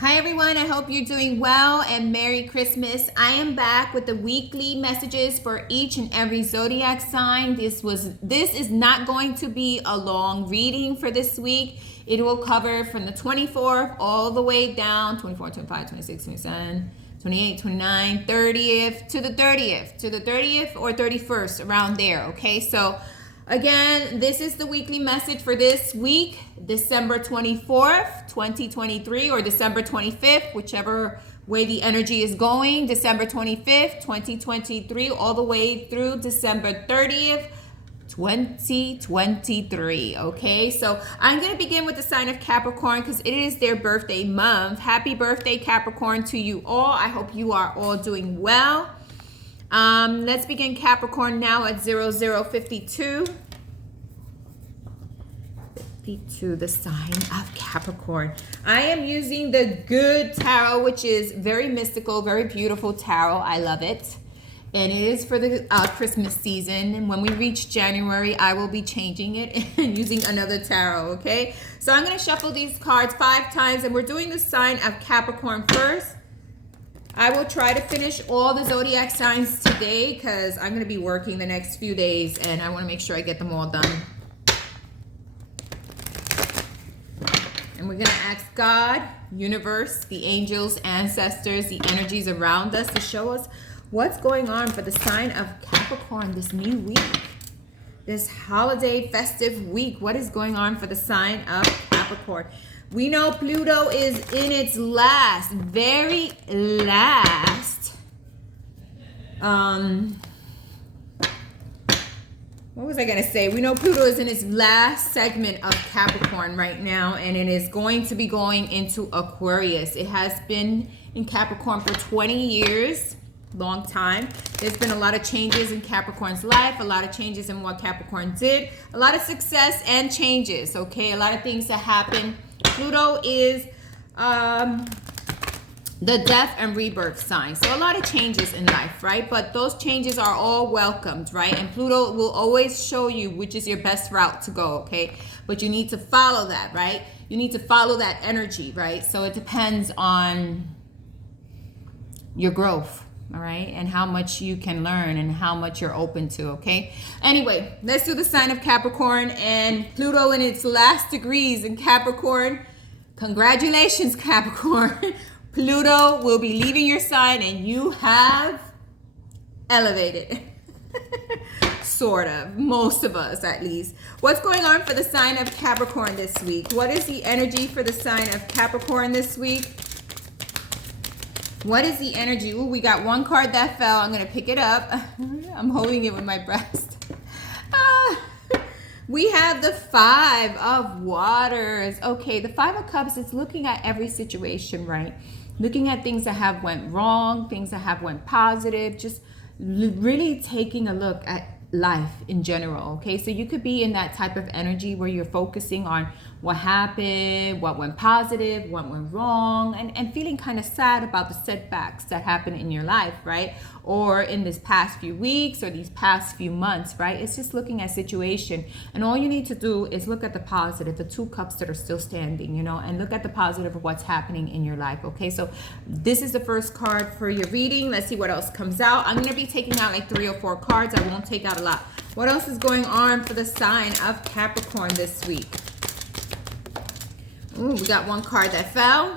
Hi everyone, I hope you're doing well and Merry Christmas. I am back with the weekly messages for each and every zodiac sign. This is not going to be a long reading for this week. It will cover from the 24th all the way down 24, 25, 26, 27, 28, 29, 30th to the 30th or 31st, around there. Okay, so again, this is the weekly message for this week, December 24th, 2023, or December 25th, whichever way the energy is going. December 25th, 2023, all the way through December 30th, 2023. Okay, so I'm going to begin with the sign of Capricorn because it is their birthday month. Happy birthday, Capricorn, to you all. I hope you are all doing well. Let's begin Capricorn now at 0052. 52, the sign of Capricorn. I am using the Good Tarot, which is very mystical, very beautiful tarot. I love it. And it is for the Christmas season. And when we reach January, I will be changing it and using another tarot, okay? So I'm going to shuffle these cards 5 times, and we're doing the sign of Capricorn first. I will try to finish all the zodiac signs today because I'm going to be working the next few days and I want to make sure I get them all done. And we're going to ask God, universe, the angels, ancestors, the energies around us to show us what's going on for the sign of Capricorn this new week. This holiday festive week. What is going on for the sign of Capricorn? We know Pluto is in its very last, what was I going to say? We know Pluto is in its last segment of Capricorn right now, and it is going to be going into Aquarius. It has been in Capricorn for 20 years, long time. There's been a lot of changes in Capricorn's life, a lot of changes in what Capricorn did, a lot of success and changes, okay? A lot of things that happen. Pluto is the death and rebirth sign. So a lot of changes in life, right? But those changes are all welcomed, right? And Pluto will always show you which is your best route to go, okay? But you need to follow that, right? You need to follow that energy, right? So it depends on your growth, all right? And how much you can learn and how much you're open to, okay? Anyway, let's do the sign of Capricorn and Pluto in its last degrees in Capricorn. Congratulations, Capricorn. Pluto will be leaving your sign and you have elevated. Sort of. Most of us, at least. What's going on for the sign of Capricorn this week? What is the energy for the sign of Capricorn this week? What is the energy? Ooh, we got one card that fell. I'm going to pick it up. I'm holding it with my breast. We have the 5 of Waters. Okay, the 5 of Cups is looking at every situation, right? Looking at things that have went wrong, things that have went positive, just really taking a look at life in general, okay? So you could be in that type of energy where you're focusing on what happened, what went positive, what went wrong, and feeling kind of sad about the setbacks that happen in your life, right? Or in this past few weeks or these past few months, right? It's just looking at situation. And all you need to do is look at the positive, the 2 cups that are still standing, you know, and look at the positive of what's happening in your life, okay? So this is the first card for your reading. Let's see what else comes out. I'm going to be taking out like 3 or 4 cards. I won't take out a lot. What else is going on for the sign of Capricorn this week? Ooh, we got one card that fell.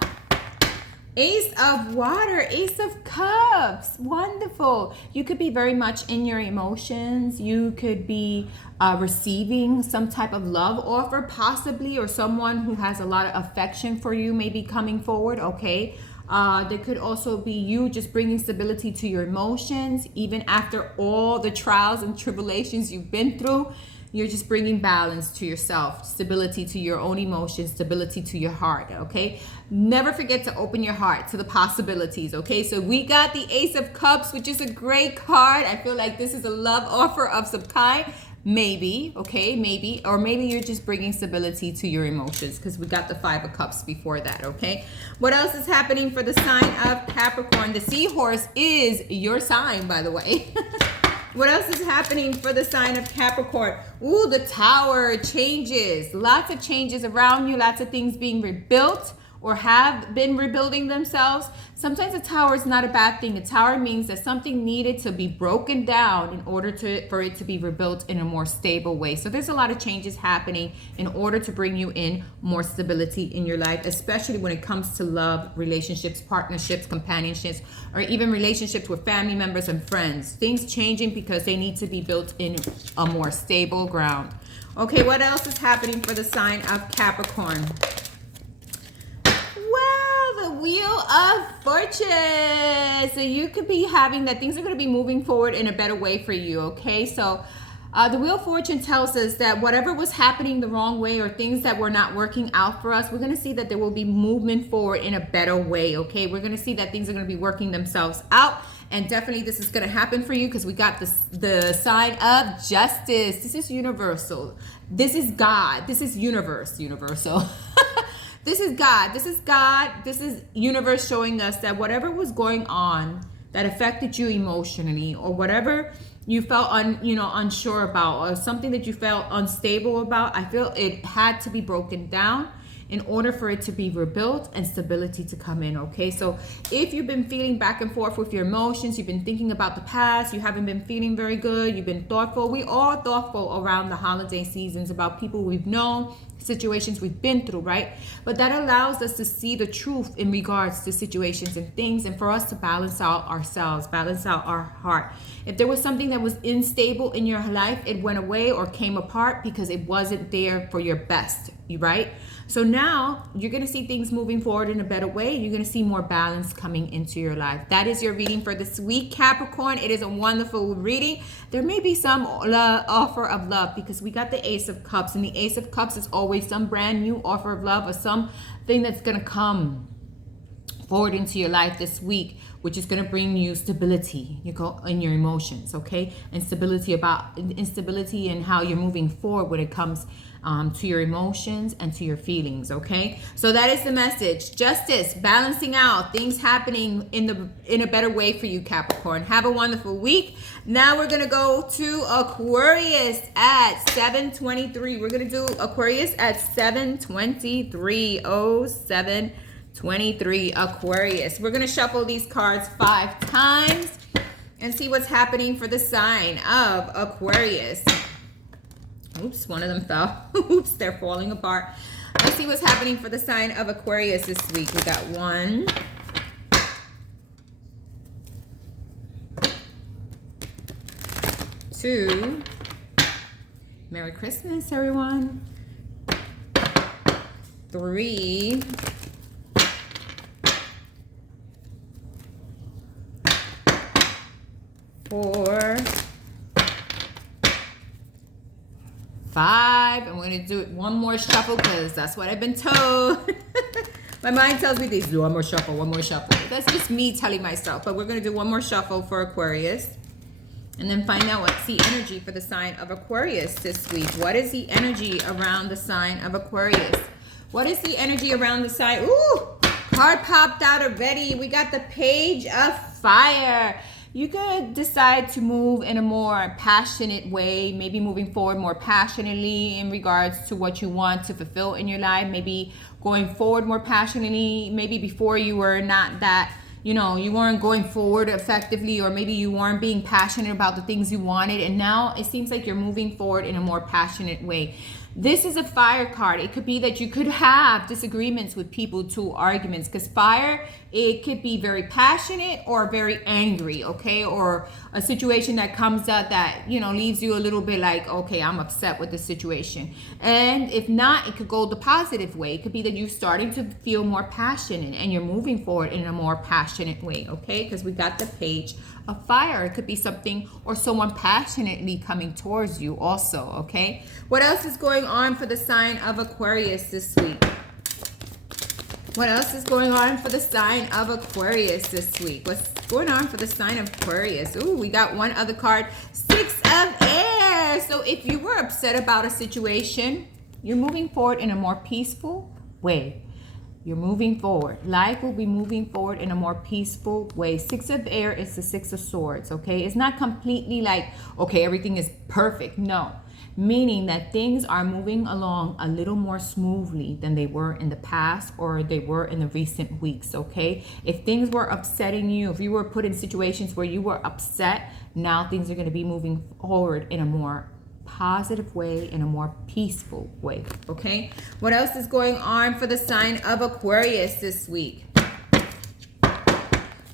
Ace of Water, Ace of Cups. Wonderful. You could be very much in your emotions. You could be receiving some type of love offer, possibly, or someone who has a lot of affection for you may be coming forward, okay? There could also be you just bringing stability to your emotions, even after all the trials and tribulations you've been through. You're just bringing balance to yourself, stability to your own emotions, stability to your heart, okay? Never forget to open your heart to the possibilities, okay? So we got the Ace of Cups, which is a great card. I feel like this is a love offer of some kind. Maybe, okay, maybe. Or maybe you're just bringing stability to your emotions because we got the 5 of Cups before that, okay? What else is happening for the sign of Capricorn? The seahorse is your sign, by the way. What else is happening for the sign of Capricorn? Ooh, the Tower, changes. Lots of changes around you. Lots of things being rebuilt or have been rebuilding themselves. Sometimes a tower is not a bad thing. A tower means that something needed to be broken down in order for it to be rebuilt in a more stable way. So there's a lot of changes happening in order to bring you in more stability in your life, especially when it comes to love, relationships, partnerships, companionships, or even relationships with family members and friends. Things changing because they need to be built in a more stable ground. Okay, what else is happening for the sign of Capricorn? Well, the Wheel of Fortune. So you could be having that things are going to be moving forward in a better way for you, okay? So the Wheel of Fortune tells us that whatever was happening the wrong way or things that were not working out for us, we're going to see that there will be movement forward in a better way, okay? We're going to see that things are going to be working themselves out. And definitely this is going to happen for you because we got the sign of Justice. This is universal. This is God. This is universal. This is God. This is God. This is universe showing us that whatever was going on that affected you emotionally, or whatever you felt unsure about, or something that you felt unstable about, I feel it had to be broken down in order for it to be rebuilt and stability to come in, okay? So if you've been feeling back and forth with your emotions, you've been thinking about the past, you haven't been feeling very good, you've been thoughtful. We all thoughtful around the holiday seasons about people we've known, situations we've been through, right? But that allows us to see the truth in regards to situations and things, and for us to balance out ourselves, balance out our heart. If there was something that was unstable in your life, it went away or came apart because it wasn't there for your best, right? So now you're going to see things moving forward in a better way. You're going to see more balance coming into your life. That is your reading for this week, Capricorn. It is a wonderful reading. There may be some offer of love because we got the Ace of Cups, and the Ace of Cups is always some brand new offer of love or something that's going to come forward into your life this week, which is going to bring you stability in your emotions, okay? And instability in how you're moving forward when it comes to your emotions and to your feelings, okay? So that is the message. Justice, balancing out, things happening in a better way for you, Capricorn. Have a wonderful week. Now we're going to go to Aquarius at 7:23. We're going to do Aquarius at 7:23. 7:23 Aquarius. We're going to shuffle these cards 5 times and see what's happening for the sign of Aquarius. Oops, one of them fell. Oops, they're falling apart. Let's see what's happening for the sign of Aquarius this week. We got 1, 2. Merry Christmas, everyone. 3. 4, 5. I'm going to do it one more shuffle because that's what I've been told. My mind tells me this. Do one more shuffle, one more shuffle. That's just me telling myself. But we're going to do one more shuffle for Aquarius. And then find out what's the energy for the sign of Aquarius this week. What is the energy around the sign of Aquarius? What is the energy around the sign? Ooh, card popped out already. We got the Page of Fire. You could decide to move in a more passionate way, maybe moving forward more passionately in regards to what you want to fulfill in your life, maybe going forward more passionately. Maybe before you were not that, you weren't going forward effectively, or maybe you weren't being passionate about the things you wanted, and now it seems like you're moving forward in a more passionate way. This is a fire card. It could be that you could have disagreements with people, to arguments, because fire, it could be very passionate or very angry, okay? Or a situation that comes up that, leaves you a little bit like, okay, I'm upset with the situation. And if not, it could go the positive way. It could be that you're starting to feel more passionate and you're moving forward in a more passionate way, okay? Because we got the Page of Fire. It could be something or someone passionately coming towards you also, okay? What else is going on for the sign of Aquarius this week? What else is going on for the sign of Aquarius this week? What's going on for the sign of Aquarius? Ooh, we got one other card. 6 of Air. So if you were upset about a situation, you're moving forward in a more peaceful way. You're moving forward. Life will be moving forward in a more peaceful way. 6 of Air is the 6 of Swords, okay? It's not completely like, okay, everything is perfect. No. meaning that things are moving along a little more smoothly than they were in the past or they were in the recent weeks, okay? If things were upsetting you, if you were put in situations where you were upset, now things are going to be moving forward in a more positive way, in a more peaceful way, okay? What else is going on for the sign of Aquarius this week?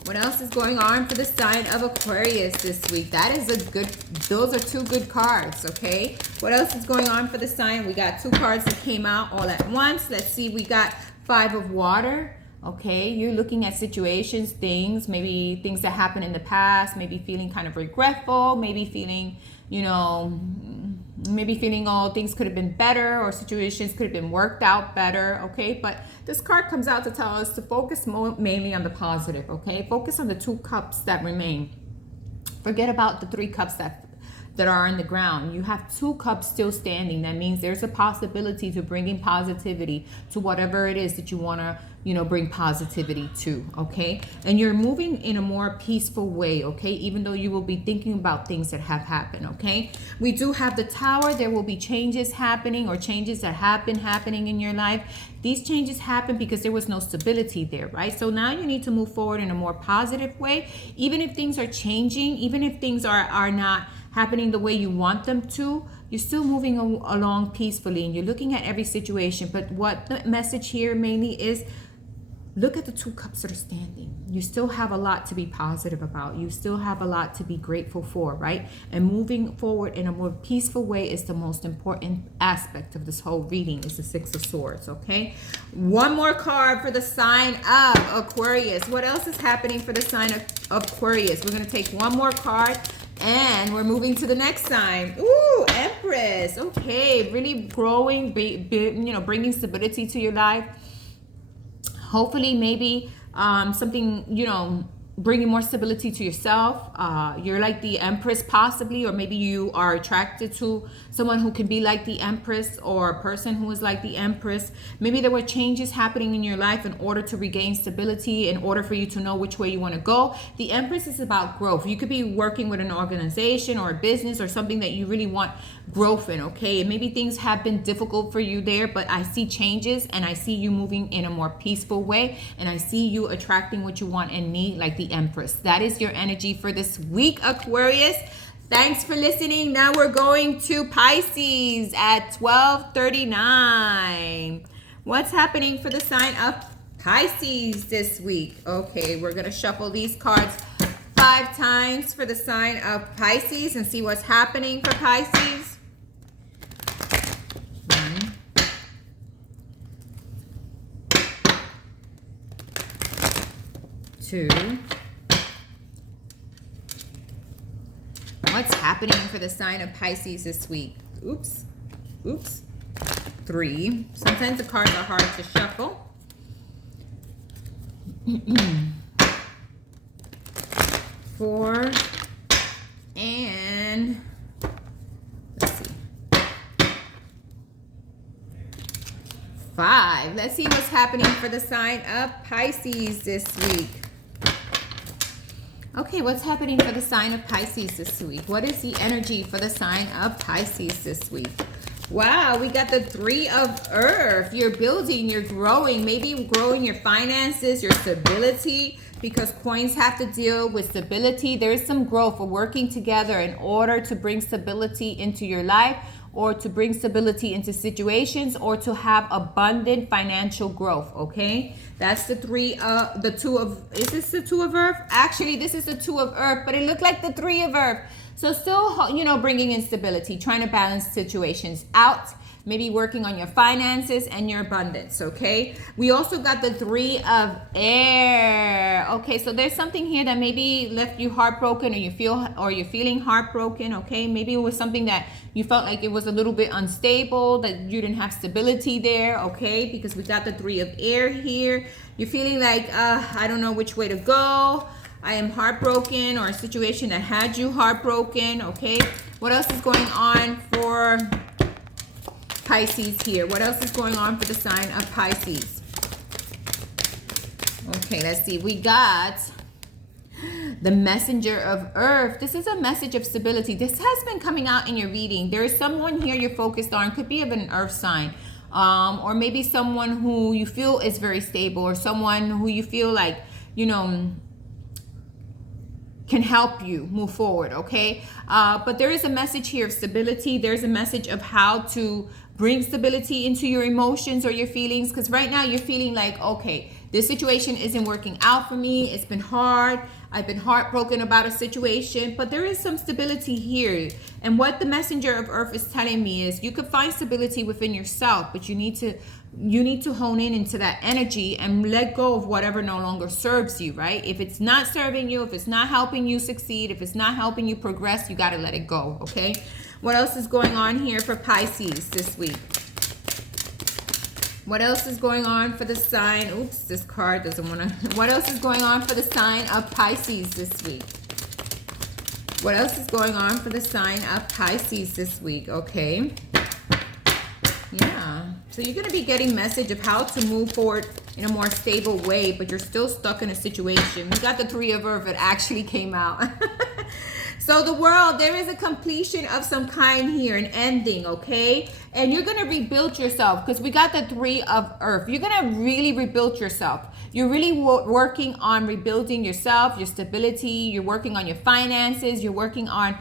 What else is going on for the sign of Aquarius this week? That is a good, those are two good cards, okay? What else is going on for the sign? We got two cards that came out all at once. Let's see, we got Five of Water, okay? You're looking at situations, things, maybe things that happened in the past, maybe feeling kind of regretful, maybe feeling, you know, maybe feeling, oh, things could have been better or situations could have been worked out better, okay? But this card comes out to tell us to focus mainly on the positive, okay? Focus on the two cups that remain. Forget about the three cups that are in the ground. You have two cups still standing. That means there's a possibility to bringing positivity to whatever it is that you want to, you know, bring positivity to, okay? And you're moving in a more peaceful way, okay? Even though you will be thinking about things that have happened, okay? We do have the Tower. There will be changes happening or changes that have been happening in your life. These changes happen because there was no stability there, right? So now you need to move forward in a more positive way. Even if things are changing, even if things are not happening the way you want them to, you're still moving along peacefully and you're looking at every situation. But what the message here mainly is, look at the two cups that are standing. You still have a lot to be positive about. You still have a lot to be grateful for, right? And moving forward in a more peaceful way is the most important aspect of this whole reading, is the Six of Swords, okay? One more card for the sign of Aquarius. What else is happening for the sign of Aquarius? We're going to take one more card and we're moving to the next sign. Ooh, Empress. Okay, really growing, you know, bringing stability to your life. Hopefully, maybe something, you know, bringing more stability to yourself. You're like the Empress possibly, or maybe you are attracted to someone who can be like the Empress, or a person who is like the Empress. Maybe there were changes happening in your life in order to regain stability, in order for you to know which way you want to go. The Empress is about growth. You could be working with an organization or a business or something that you really want growth in, okay? And maybe things have been difficult for you there, but I see changes and I see you moving in a more peaceful way, and I see you attracting what you want and need like the Empress. That is your energy for this week, Aquarius. Thanks for listening. Now we're going to Pisces at 12:39. What's happening for the sign of Pisces this week? Okay, we're going to shuffle these cards 5 times for the sign of Pisces and see what's happening for Pisces. 1, 2. What's happening for the sign of Pisces this week? Oops. 3. Sometimes the cards are hard to shuffle. 4. And let's see. 5. Let's see what's happening for the sign of Pisces this week. Okay, what's happening for the sign of Pisces this week? What is the energy for the sign of Pisces this week? Wow, we got the 3 of Earth. You're building, you're growing, maybe growing your finances, your stability, because coins have to deal with stability. There's some growth for working together in order to bring stability into your life, or to bring stability into situations, or to have abundant financial growth, okay? That's the 2 of, is this the 2 of Earth? Actually, this is the 2 of Earth, but it looked like the 3 of Earth. So still, you know, bringing in stability, trying to balance situations out, maybe working on your finances and your abundance, okay? We also got the 3 of Air. Okay, so there's something here that maybe left you heartbroken, or you're feeling heartbroken, okay? Maybe it was something that you felt like it was a little bit unstable, that you didn't have stability there, okay? Because we got the 3 of Air here. You're feeling like, I don't know which way to go. I am heartbroken, or a situation that had you heartbroken, okay? What else is going on for Pisces here? What else is going on for the sign of Pisces? Okay, let's see. We got The messenger of earth. This is a message of stability. This has been coming out in your reading. There is someone here you're focused on. Could be of an earth sign. Or maybe someone who you feel is very stable, or someone who you feel like, you know, can help you move forward, okay? But there is a message here of stability. There's a message of how to bring stability into your emotions or your feelings, because right now you're feeling like, okay, this situation isn't working out for me. It's been hard. I've been heartbroken about a situation, but there is some stability here. And what the messenger of earth is telling me is you could find stability within yourself, but you need to hone in into that energy and let go of whatever no longer serves you, right? If it's not serving you, if it's not helping you succeed, if it's not helping you progress, you got to let it go, okay? What else is going on here for Pisces this week? What else is going on for the sign? Oops, this card doesn't want to. What else is going on for the sign of Pisces this week? What else is going on for the sign of Pisces this week? Okay. Yeah. So you're going to be getting message of how to move forward in a more stable way, but you're still stuck in a situation. We got the Three of Earth. It actually came out. So the world, there is a completion of some kind here, an ending, okay? And you're going to rebuild yourself, because we got the Three of Earth. You're going to really rebuild yourself. You're really working on rebuilding yourself, your stability. You're working on your finances. You're working on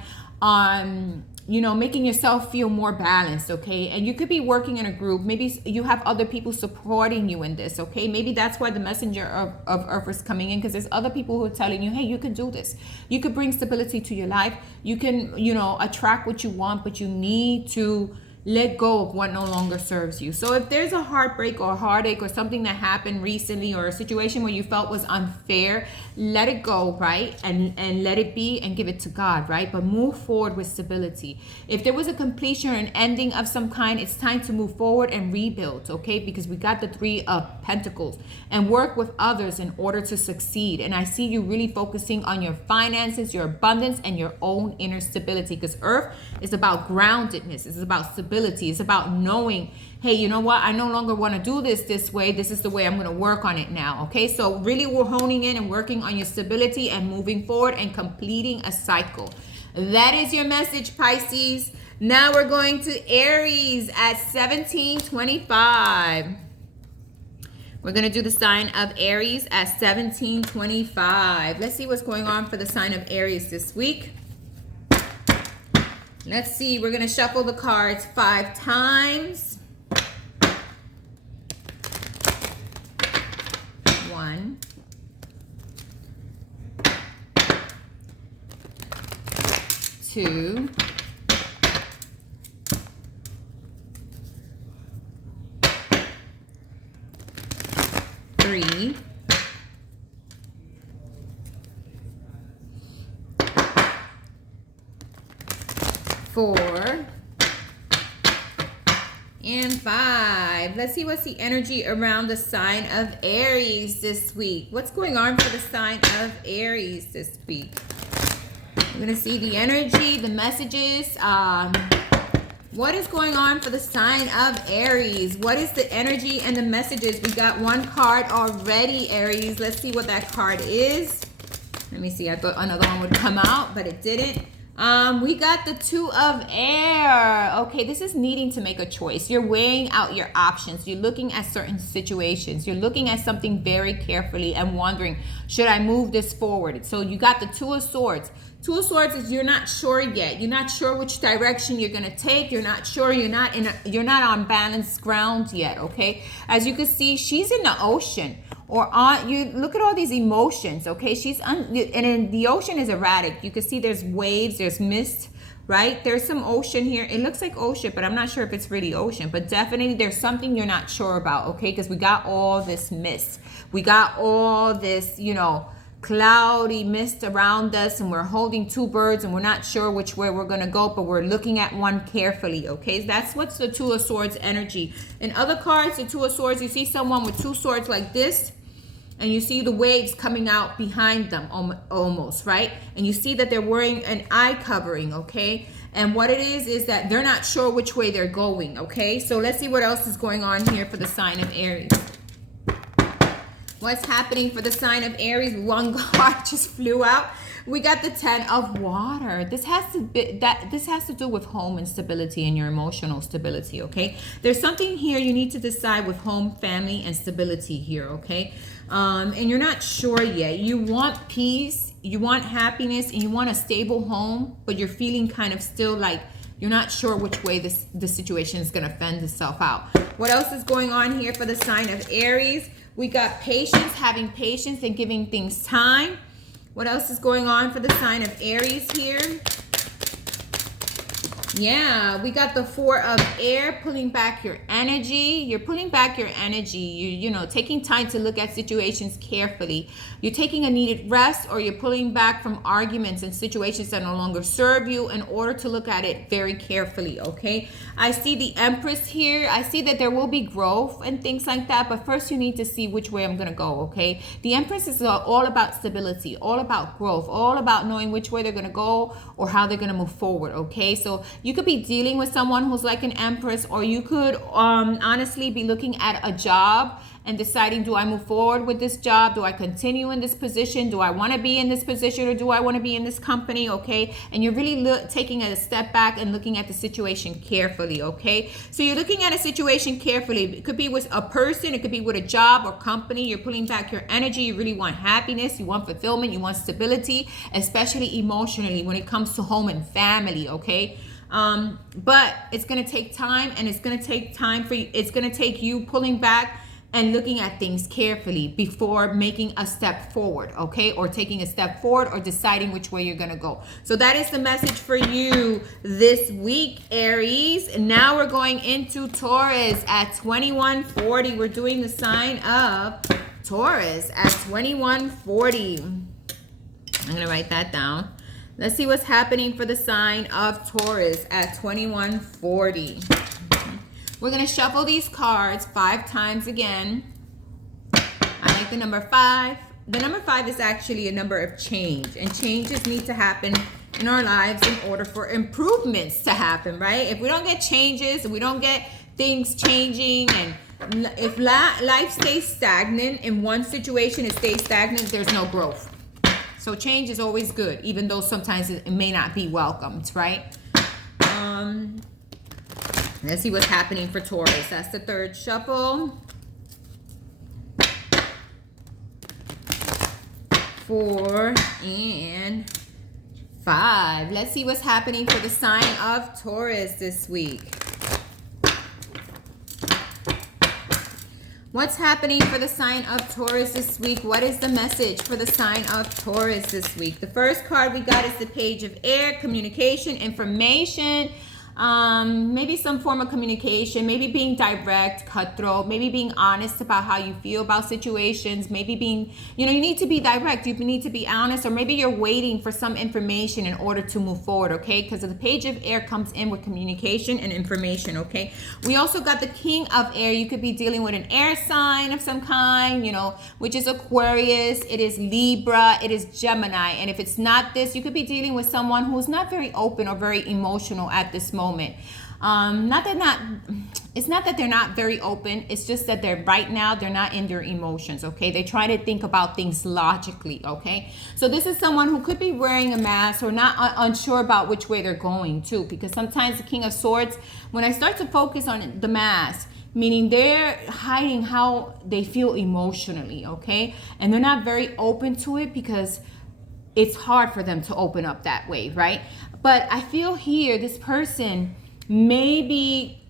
you know, making yourself feel more balanced, okay? And you could be working in a group. Maybe you have other people supporting you in this, okay? Maybe that's why the messenger of earth is coming in, because there's other people who are telling you, hey, you can do this. You could bring stability to your life. You can, you know, attract what you want, but you need to let go of what no longer serves you. So if there's a heartbreak or a heartache or something that happened recently, or a situation where you felt was unfair, let it go, right? And let it be, and give it to God, right? But move forward with stability. If there was a completion or an ending of some kind, it's time to move forward and rebuild, okay? Because we got the Three of Pentacles, and work with others in order to succeed. And I see you really focusing on your finances, your abundance, and your own inner stability, because Earth is about groundedness. It's about stability. It's about knowing, hey, you know what? I no longer want to do this way. This is the way I'm going to work on it now. Okay, so really we're honing in and working on your stability and moving forward and completing a cycle. That is your message, Pisces. Now we're going to Aries at 1725. We're going to do the sign of Aries at 1725. Let's see what's going on for the sign of Aries this week. Let's see, we're going to shuffle the cards 5 times. 1, 2, 3, 4, and 5. Let's see what's the energy around the sign of Aries this week. What's going on for the sign of Aries this week? We're going to see the energy, the messages. What is going on for the sign of Aries? What is the energy and the messages? We got one card already, Aries. Let's see what that card is. Let me see. I thought another one would come out, but it didn't. We got the Two of Air. Okay, this is needing to make a choice. You're weighing out your options. You're looking at certain situations. You're looking at something very carefully and wondering, should I move this forward? So you got the Two of Swords. Two of Swords is you're not sure yet. You're not sure which direction you're gonna take. You're not sure. You're not on balanced ground yet. Okay, as you can see, she's in the ocean. Or on, you look at all these emotions, okay? And in the ocean is erratic. You can see there's waves, there's mist, right? There's some ocean here. It looks like ocean, but I'm not sure if it's really ocean. But definitely there's something you're not sure about, okay? Because we got all this mist. We got all this, you know, cloudy mist around us, and we're holding two birds, and we're not sure which way we're going to go, but we're looking at one carefully, okay? That's what's the Two of Swords energy. In other cards, the Two of Swords, you see someone with two swords like this, and you see the waves coming out behind them almost, right? And you see that they're wearing an eye covering, okay? And what it is that they're not sure which way they're going, okay? So let's see what else is going on here for the sign of Aries. What's happening for the sign of Aries? One card just flew out. We got the 10 of water. This has to do with home and stability and your emotional stability, okay? There's something here you need to decide with home, family, and stability here, okay? And you're not sure yet. You want peace, you want happiness, and you want a stable home, but you're feeling kind of still like you're not sure which way the situation is going to fend itself out. What else is going on here for the sign of Aries? We got patience, having patience and giving things time. What else is going on for the sign of Aries here? Yeah, we got the 4 of air, pulling back your energy. You're pulling back your energy. You know, taking time to look at situations carefully. You're taking a needed rest, or you're pulling back from arguments and situations that no longer serve you in order to look at it very carefully, okay? I see the Empress here. I see that there will be growth and things like that, but first you need to see which way I'm going to go, okay? The Empress is all about stability, all about growth, all about knowing which way they're going to go or how they're going to move forward, okay? So you could be dealing with someone who's like an Empress, or you could honestly be looking at a job and deciding, do I move forward with this job? Do I continue in this position? Do I want to be in this position, or do I want to be in this company? Okay. And you're really taking a step back and looking at the situation carefully. Okay. So you're looking at a situation carefully. It could be with a person. It could be with a job or company. You're pulling back your energy. You really want happiness. You want fulfillment. You want stability, especially emotionally when it comes to home and family. Okay. But it's going to take time, and it's going to take time for you. It's going to take you pulling back and looking at things carefully before making a step forward, okay? Or taking a step forward, or deciding which way you're going to go. So that is the message for you this week, Aries. And now we're going into Taurus at 2140. We're doing the sign of Taurus at 2140. I'm going to write that down. Let's see what's happening for the sign of Taurus at 2140. We're going to shuffle these cards 5 times again. I like the number 5. The number 5 is actually a number of change. And changes need to happen in our lives in order for improvements to happen, right? If we don't get changes, if we don't get things changing, and if life stays stagnant in one situation, it stays stagnant, there's no growth. So change is always good, even though sometimes it may not be welcomed, right? Let's see what's happening for Taurus. That's the 3rd shuffle. 4 and 5. Let's see what's happening for the sign of Taurus this week. What's happening for the sign of Taurus this week? What is the message for the sign of Taurus this week? The first card we got is the Page of Air, communication, information. Maybe some form of communication, maybe being direct, cutthroat, maybe being honest about how you feel about situations, maybe being, you need to be direct, you need to be honest, or maybe you're waiting for some information in order to move forward, okay? Because the Page of Air comes in with communication and information, okay? We also got the King of Air. You could be dealing with an air sign of some kind, which is Aquarius, it is Libra, it is Gemini. And if it's not this, you could be dealing with someone who's not very open or very emotional at this moment. It's not that they're not very open, it's just that right now they're not in their emotions, okay? They try to think about things logically, okay? So this is someone who could be wearing a mask or not unsure about which way they're going to, because sometimes the King of Swords, when I start to focus on the mask, meaning they're hiding how they feel emotionally, okay? And they're not very open to it because it's hard for them to open up that way, right? But I feel here this person may be,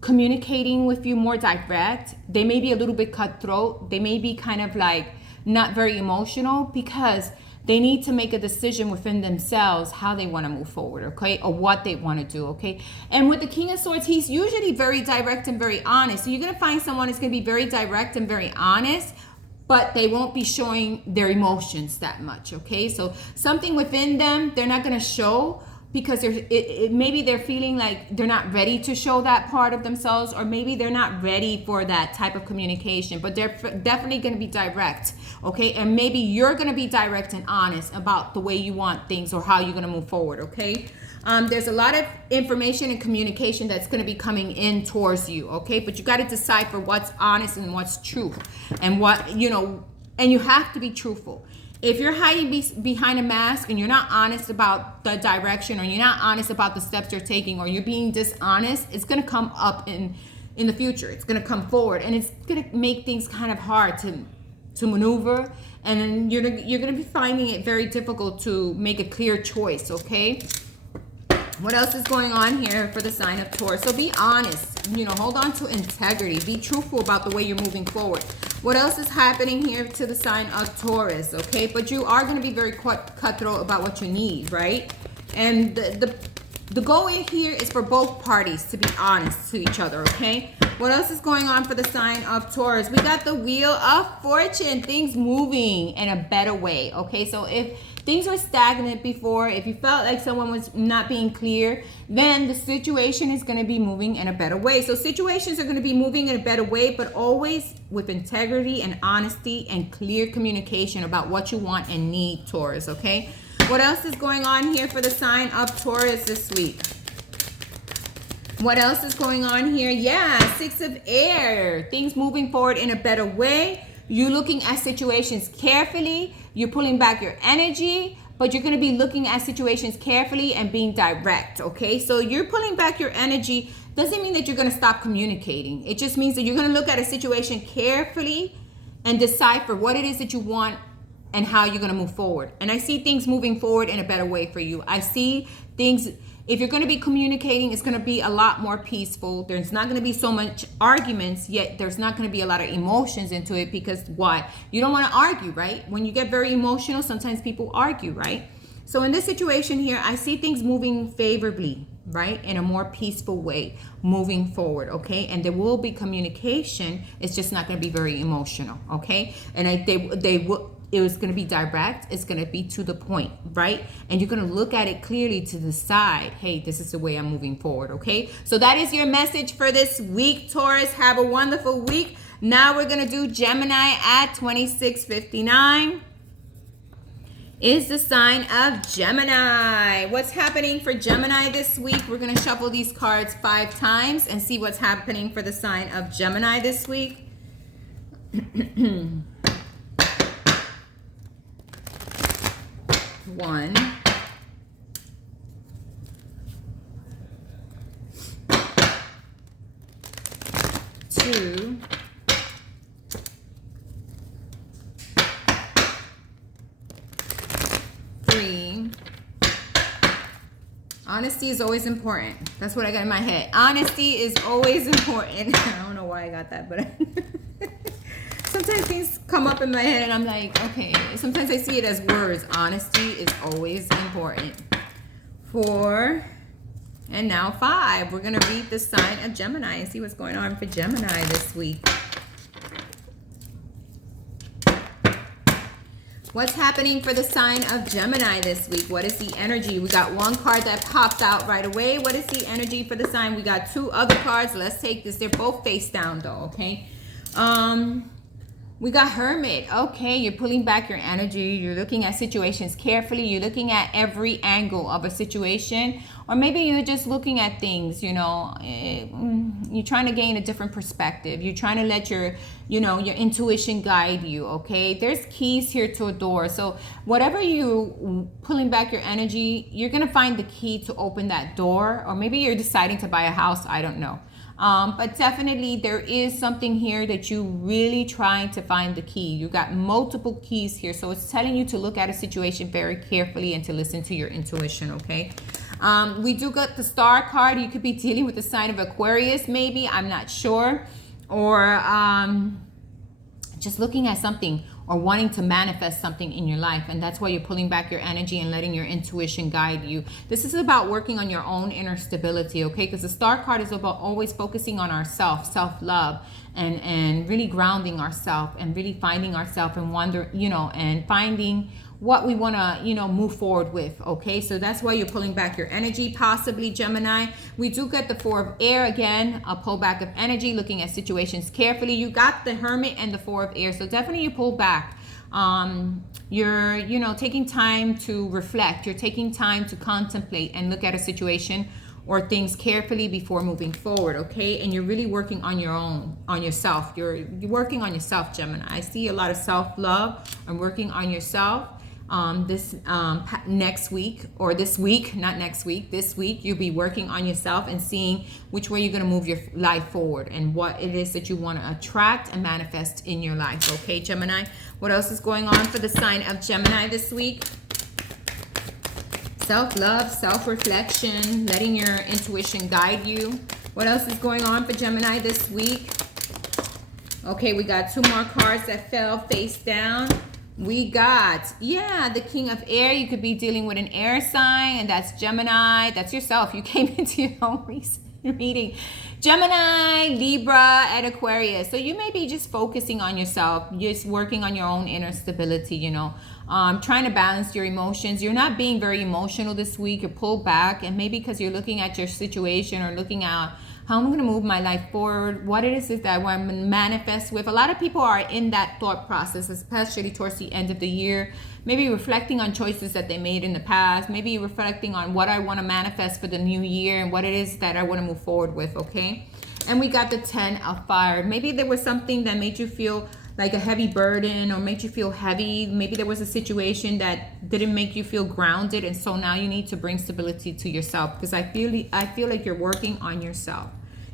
communicating with you more direct. They may be a little bit cutthroat. They may be kind of like not very emotional because they need to make a decision within themselves how they want to move forward, okay? Or what they want to do, okay? And with the King of Swords, he's usually very direct and very honest. So you're going to find someone that's going to be very direct and very honest, but they won't be showing their emotions that much, okay? So something within them, they're not going to show, because maybe they're feeling like they're not ready to show that part of themselves, or maybe they're not ready for that type of communication, but they're definitely going to be direct, okay? And maybe you're going to be direct and honest about the way you want things or how you're going to move forward, okay? There's a lot of information and communication that's going to be coming in towards you, okay? But you got to decipher what's honest and what's truth, and what, you know, and you have to be truthful. If you're hiding behind a mask and you're not honest about the direction, or you're not honest about the steps you're taking, or you're being dishonest, it's going to come up in the future. It's going to come forward, and it's going to make things kind of hard to maneuver, and then you're going to be finding it very difficult to make a clear choice, okay? What else is going on here for the sign of Taurus? So be honest, you know, hold on to integrity. Be truthful about the way you're moving forward. What else is happening here to the sign of Taurus, okay? But you are going to be very cutthroat about what you need, right? And the goal in here is for both parties to be honest to each other, okay? What else is going on for the sign of Taurus? We got the Wheel of Fortune, things moving in a better way, okay? So if things were stagnant before, if you felt like someone was not being clear, then the situation is going to be moving in a better way. So situations are going to be moving in a better way, but always with integrity and honesty and clear communication about what you want and need, Taurus, okay? What else is going on here for the sign of Taurus this week? What else is going on here? Yeah, 6 of Air. Things moving forward in a better way. You're looking at situations carefully. You're pulling back your energy, but you're going to be looking at situations carefully and being direct, okay? So you're pulling back your energy doesn't mean that you're going to stop communicating. It just means that you're going to look at a situation carefully and decipher what it is that you want and how you're going to move forward. And I see things moving forward in a better way for you. I see things, if you're going to be communicating, it's going to be a lot more peaceful. There's not going to be so much arguments, yet there's not going to be a lot of emotions into it, because why? You don't want to argue, right? When you get very emotional, sometimes people argue, right? So in this situation here, I see things moving favorably, right? In a more peaceful way, moving forward, okay? And there will be communication. It's just not going to be very emotional, okay? And it was going to be direct. It's going to be to the point, right? And you're going to look at it clearly to decide, hey, this is the way I'm moving forward, okay? So that is your message for this week, Taurus. Have a wonderful week. Now we're going to do Gemini at 26:59. Is the sign of Gemini. What's happening for Gemini this week? We're going to shuffle these cards 5 times and see what's happening for the sign of Gemini this week. 1, 2, 3. Honesty is always important. That's what I got in my head. Honesty is always important. I don't know why I got that, but sometimes things come up in my head and I'm like, okay. Sometimes I see it as words. Honesty is always important. 4. And now 5. We're going to read the sign of Gemini and see what's going on for Gemini this week. What's happening for the sign of Gemini this week? What is the energy? We got 1 card that popped out right away. What is the energy for the sign? We got 2 other cards. Let's take this. They're both face down though, okay? We got Hermit. Okay, you're pulling back your energy. You're looking at situations carefully. You're looking at every angle of a situation. Or maybe you're just looking at things, you know, you're trying to gain a different perspective. You're trying to let your intuition guide you, okay? There's keys here to a door. So whatever you pulling back your energy, you're going to find the key to open that door. Or maybe you're deciding to buy a house. I don't know. But definitely there is something here that you really trying to find the key. You got multiple keys here. So it's telling you to look at a situation very carefully and to listen to your intuition, okay? We do got the Star card. You could be dealing with the sign of Aquarius, maybe. I'm not sure. Or just looking at something or wanting to manifest something in your life. And that's why you're pulling back your energy and letting your intuition guide you. This is about working on your own inner stability, okay? Because the Star card is about always focusing on ourselves, self-love, and really grounding ourselves and really finding ourselves and and finding what we want to, you know, move forward with. Okay, so that's why you're pulling back your energy, possibly, Gemini. We do get the Four of Air again, a pullback of energy, looking at situations carefully. You got the Hermit and the Four of Air, so definitely you pull back. You're, you know, taking time to reflect. You're taking time to contemplate and look at a situation or things carefully before moving forward, okay? And you're really working on your own, on yourself. You're working on yourself, Gemini. I see a lot of self-love and working on yourself. Next week, or this week, not next week, this week, you'll be working on yourself and seeing which way you're going to move your life forward and what it is that you want to attract and manifest in your life, okay, Gemini? What else is going on for the sign of Gemini this week? Self-love, self-reflection, letting your intuition guide you. What else is going on for Gemini this week? Okay, we got two more cards that fell face down. We got, the King of Air. You could be dealing with an air sign, and that's Gemini. That's yourself. You came into your own reading. Gemini, Libra, and Aquarius. So you may be just focusing on yourself, just working on your own inner stability, you know, trying to balance your emotions. You're not being very emotional this week. You're pulled back, and maybe because you're looking at your situation or looking at how I'm going to move my life forward, what it is that I want to manifest with. A lot of people are in that thought process, especially towards the end of the year, maybe reflecting on choices that they made in the past, maybe reflecting on what I want to manifest for the new year and what it is that I want to move forward with, okay? And we got the 10 of Fire. Maybe there was something that made you feel like a heavy burden or made you feel heavy. Maybe there was a situation that didn't make you feel grounded, and so now you need to bring stability to yourself, because I feel like you're working on yourself,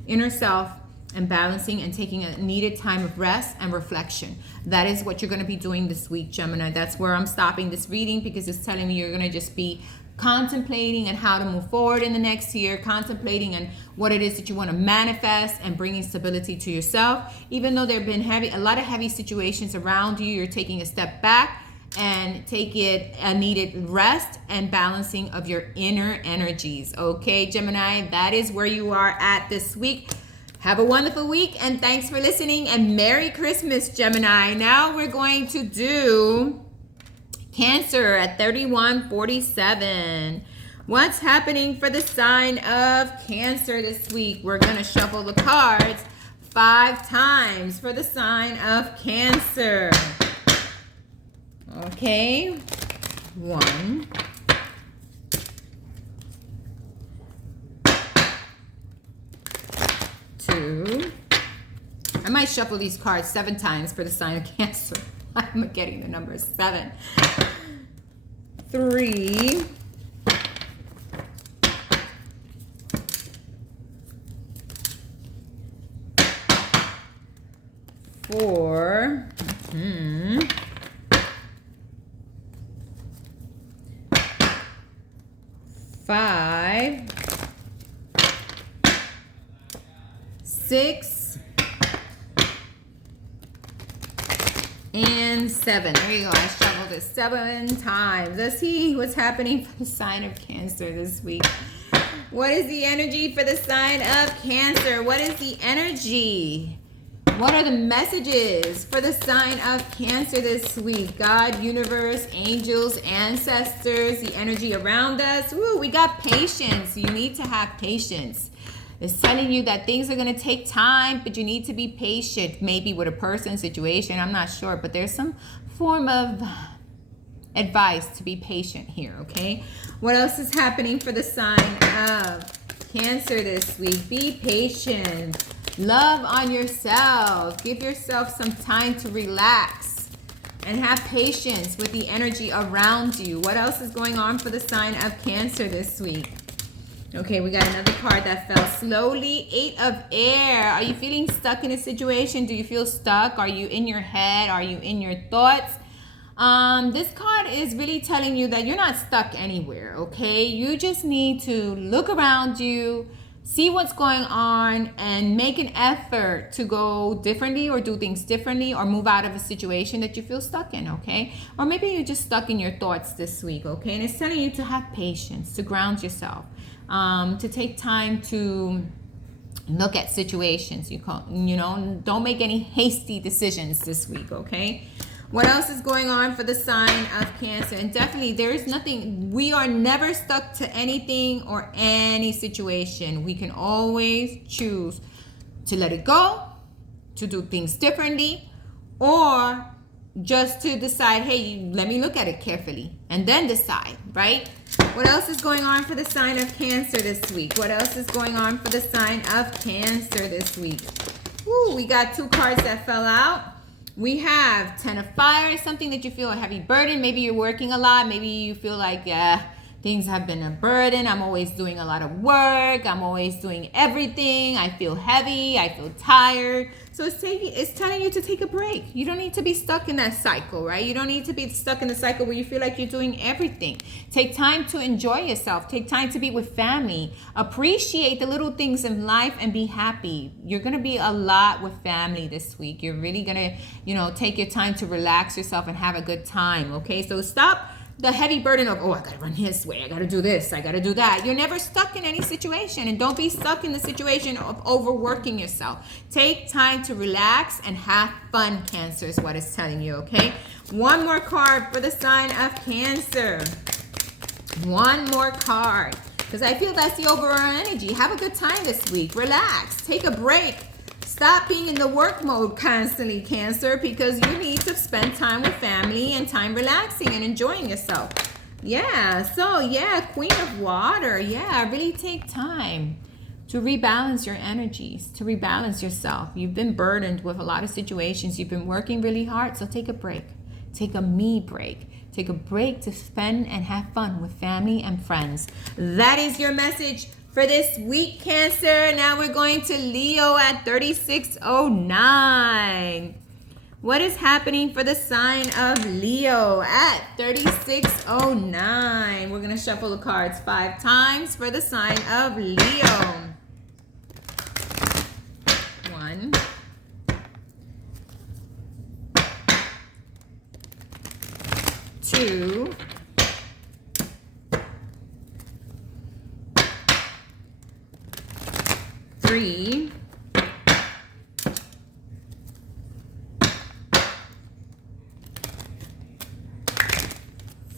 inner self, and balancing and taking a needed time of rest and reflection. That is what you're going to be doing this week, Gemini. That's where I'm stopping this reading, because it's telling me you're going to just be contemplating on how to move forward in the next year, contemplating on what it is that you want to manifest and bringing stability to yourself. Even though there have been a lot of heavy situations around you, you're taking a step back and take it a needed rest and balancing of your inner energies. Okay, Gemini, that is where you are at this week. Have a wonderful week, and thanks for listening, and Merry Christmas, Gemini. Now we're going to do Cancer at 3147. What's happening for the sign of Cancer this week? We're going to shuffle the cards 5 times for the sign of Cancer. Okay. 1, 2. I might shuffle these cards 7 times for the sign of Cancer. I'm getting the number 7. 3. 4. 5. 6. And 7. There you go. I shuffled it 7 times. Let's see what's happening for the sign of Cancer this week. What is the energy for the sign of Cancer? What is the energy? What are the messages for the sign of Cancer this week? God, universe, angels, ancestors, the energy around us. Ooh, we got patience. You need to have patience. It's telling you that things are going to take time, but you need to be patient, maybe with a person, situation, I'm not sure, but there's some form of advice to be patient here, okay? What else is happening for the sign of Cancer this week? Be patient. Love on yourself. Give yourself some time to relax and have patience with the energy around you. What else is going on for the sign of Cancer this week? Okay, we got another card that fell slowly. 8 of Air. Are you feeling stuck in a situation? Do you feel stuck? Are you in your head? Are you in your thoughts? This card is really telling you that you're not stuck anywhere, okay? You just need to look around you, see what's going on, and make an effort to go differently or do things differently or move out of a situation that you feel stuck in, okay? Or maybe you're just stuck in your thoughts this week, okay? And it's telling you to have patience, to ground yourself. To take time to look at situations. You know, don't make any hasty decisions this week, okay? What else is going on for the sign of Cancer? And definitely there's nothing, we are never stuck to anything or any situation. We can always choose to let it go, to do things differently, or just to decide, hey, let me look at it carefully and then decide, right? What else is going on for the sign of Cancer this week? What else is going on for the sign of Cancer this week? Ooh, we got 2 cards that fell out. We have 10 of Fire, something that you feel a heavy burden. Maybe you're working a lot. Maybe you feel like, yeah, things have been a burden. I'm always doing a lot of work. I'm always doing everything. I feel heavy. I feel tired. So it's telling you to take a break. You don't need to be stuck in that cycle, right? You don't need to be stuck in the cycle where you feel like you're doing everything. Take time to enjoy yourself. Take time to be with family. Appreciate the little things in life and be happy. You're going to be a lot with family this week. You're really going to, take your time to relax yourself and have a good time, okay? So stop the heavy burden of, oh, I gotta run this way, I gotta do this, I gotta do that. You're never stuck in any situation, and don't be stuck in the situation of overworking yourself. Take time to relax and have fun, Cancer, is what it's telling you, okay? One more card for the sign of Cancer. One more card, because I feel that's the overall energy. Have a good time this week. Relax, take a break. Stop being in the work mode constantly, Cancer, because you need to spend time with family and time relaxing and enjoying yourself. Yeah, so yeah, Queen of Water. Yeah, really take time to rebalance your energies, to rebalance yourself. You've been burdened with a lot of situations. You've been working really hard, so take a break. Take a me break. Take a break to spend and have fun with family and friends. That is your message for this week, Cancer. Now we're going to Leo at 3609. What is happening for the sign of Leo at 3609? We're going to shuffle the cards 5 times for the sign of Leo. 1, 2, 3,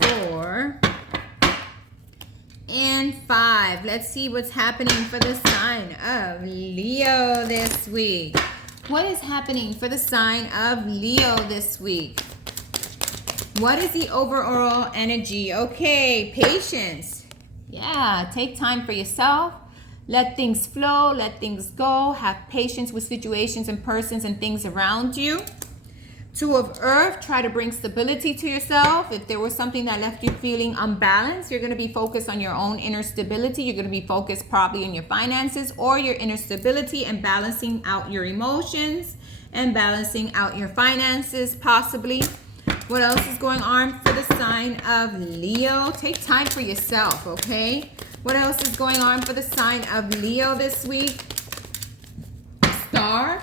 4, and 5. Let's see what's happening for the sign of Leo this week. What is happening for the sign of Leo this week? What is the overall energy? Okay, patience. Yeah, take time for yourself. Let things flow, let things go. Have patience with situations and persons and things around you. 2 of Earth, try to bring stability to yourself. If there was something that left you feeling unbalanced, you're going to be focused on your own inner stability. You're going to be focused probably on your finances or your inner stability and balancing out your emotions and balancing out your finances possibly. What else is going on for the sign of Leo? Take time for yourself, okay? What else is going on for the sign of Leo this week? Star.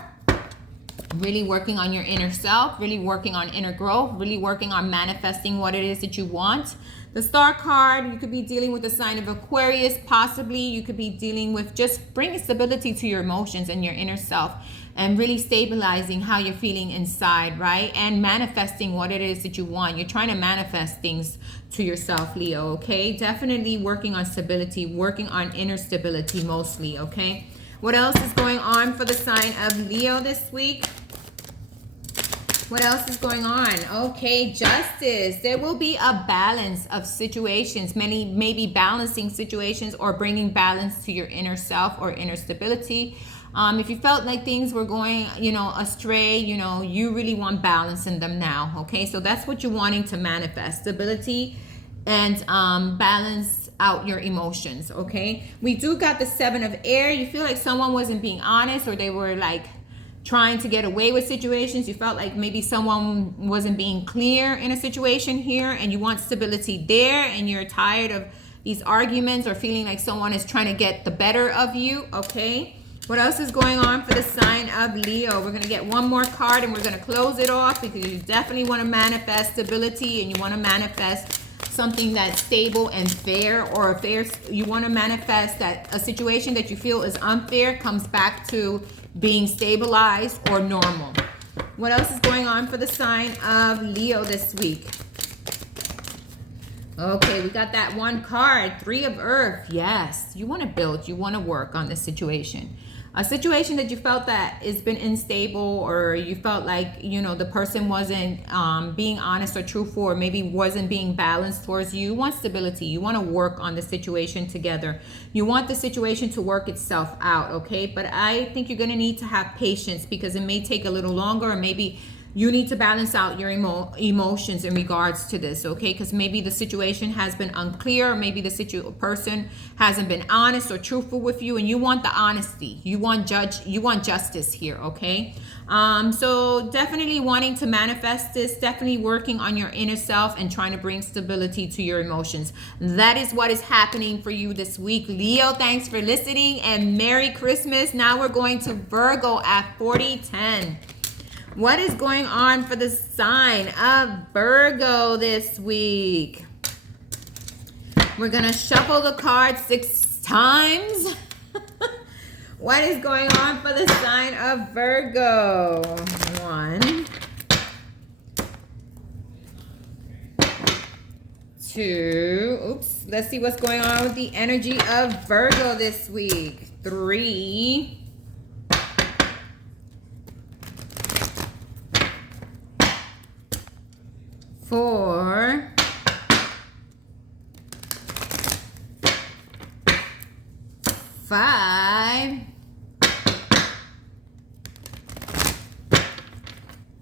Really working on your inner self, really working on inner growth, really working on manifesting what it is that you want. The Star card, you could be dealing with the sign of Aquarius, possibly. You could be dealing with just bringing stability to your emotions and your inner self and really stabilizing how you're feeling inside, right? And manifesting what it is that you want. You're trying to manifest things to yourself, Leo, okay? Definitely working on stability, working on inner stability mostly, okay? What else is going on for the sign of Leo this week? What else is going on? Okay, Justice. There will be a balance of situations, maybe balancing situations or bringing balance to your inner self or inner stability. If you felt like things were going, astray, you really want balance in them now, okay? So that's what you're wanting to manifest, stability and balance out your emotions, okay? We do got the 7 of Air. You feel like someone wasn't being honest or they were like trying to get away with situations. You felt like maybe someone wasn't being clear in a situation here and you want stability there and you're tired of these arguments or feeling like someone is trying to get the better of you, okay? What else is going on for the sign of Leo? We're going to get one more card and we're going to close it off because you definitely want to manifest stability and you want to manifest something that's stable and fair, or you want to manifest that a situation that you feel is unfair comes back to being stabilized or normal. What else is going on for the sign of Leo this week? Okay, we got that one card, Three of Earth. Yes, you want to build, you want to work on this situation. A situation that you felt that has been unstable, or you felt like, you know, the person wasn't being honest or truthful, or maybe wasn't being balanced towards you. You want stability. You want to work on the situation together. You want the situation to work itself out, okay? But I think you're going to need to have patience, because it may take a little longer, or maybe you need to balance out your emotions in regards to this, okay? Because maybe the situation has been unclear, or maybe the person hasn't been honest or truthful with you, and you want the honesty. You want justice here, okay? So definitely wanting to manifest this, definitely working on your inner self and trying to bring stability to your emotions. That is what is happening for you this week. Leo, thanks for listening, and Merry Christmas. Now we're going to Virgo at 4010. What is going on for the sign of Virgo this week? We're going to shuffle the cards 6 times. What is going on for the sign of Virgo? 1, 2. Oops. Let's see what's going on with the energy of Virgo this week. 3. 4. 5.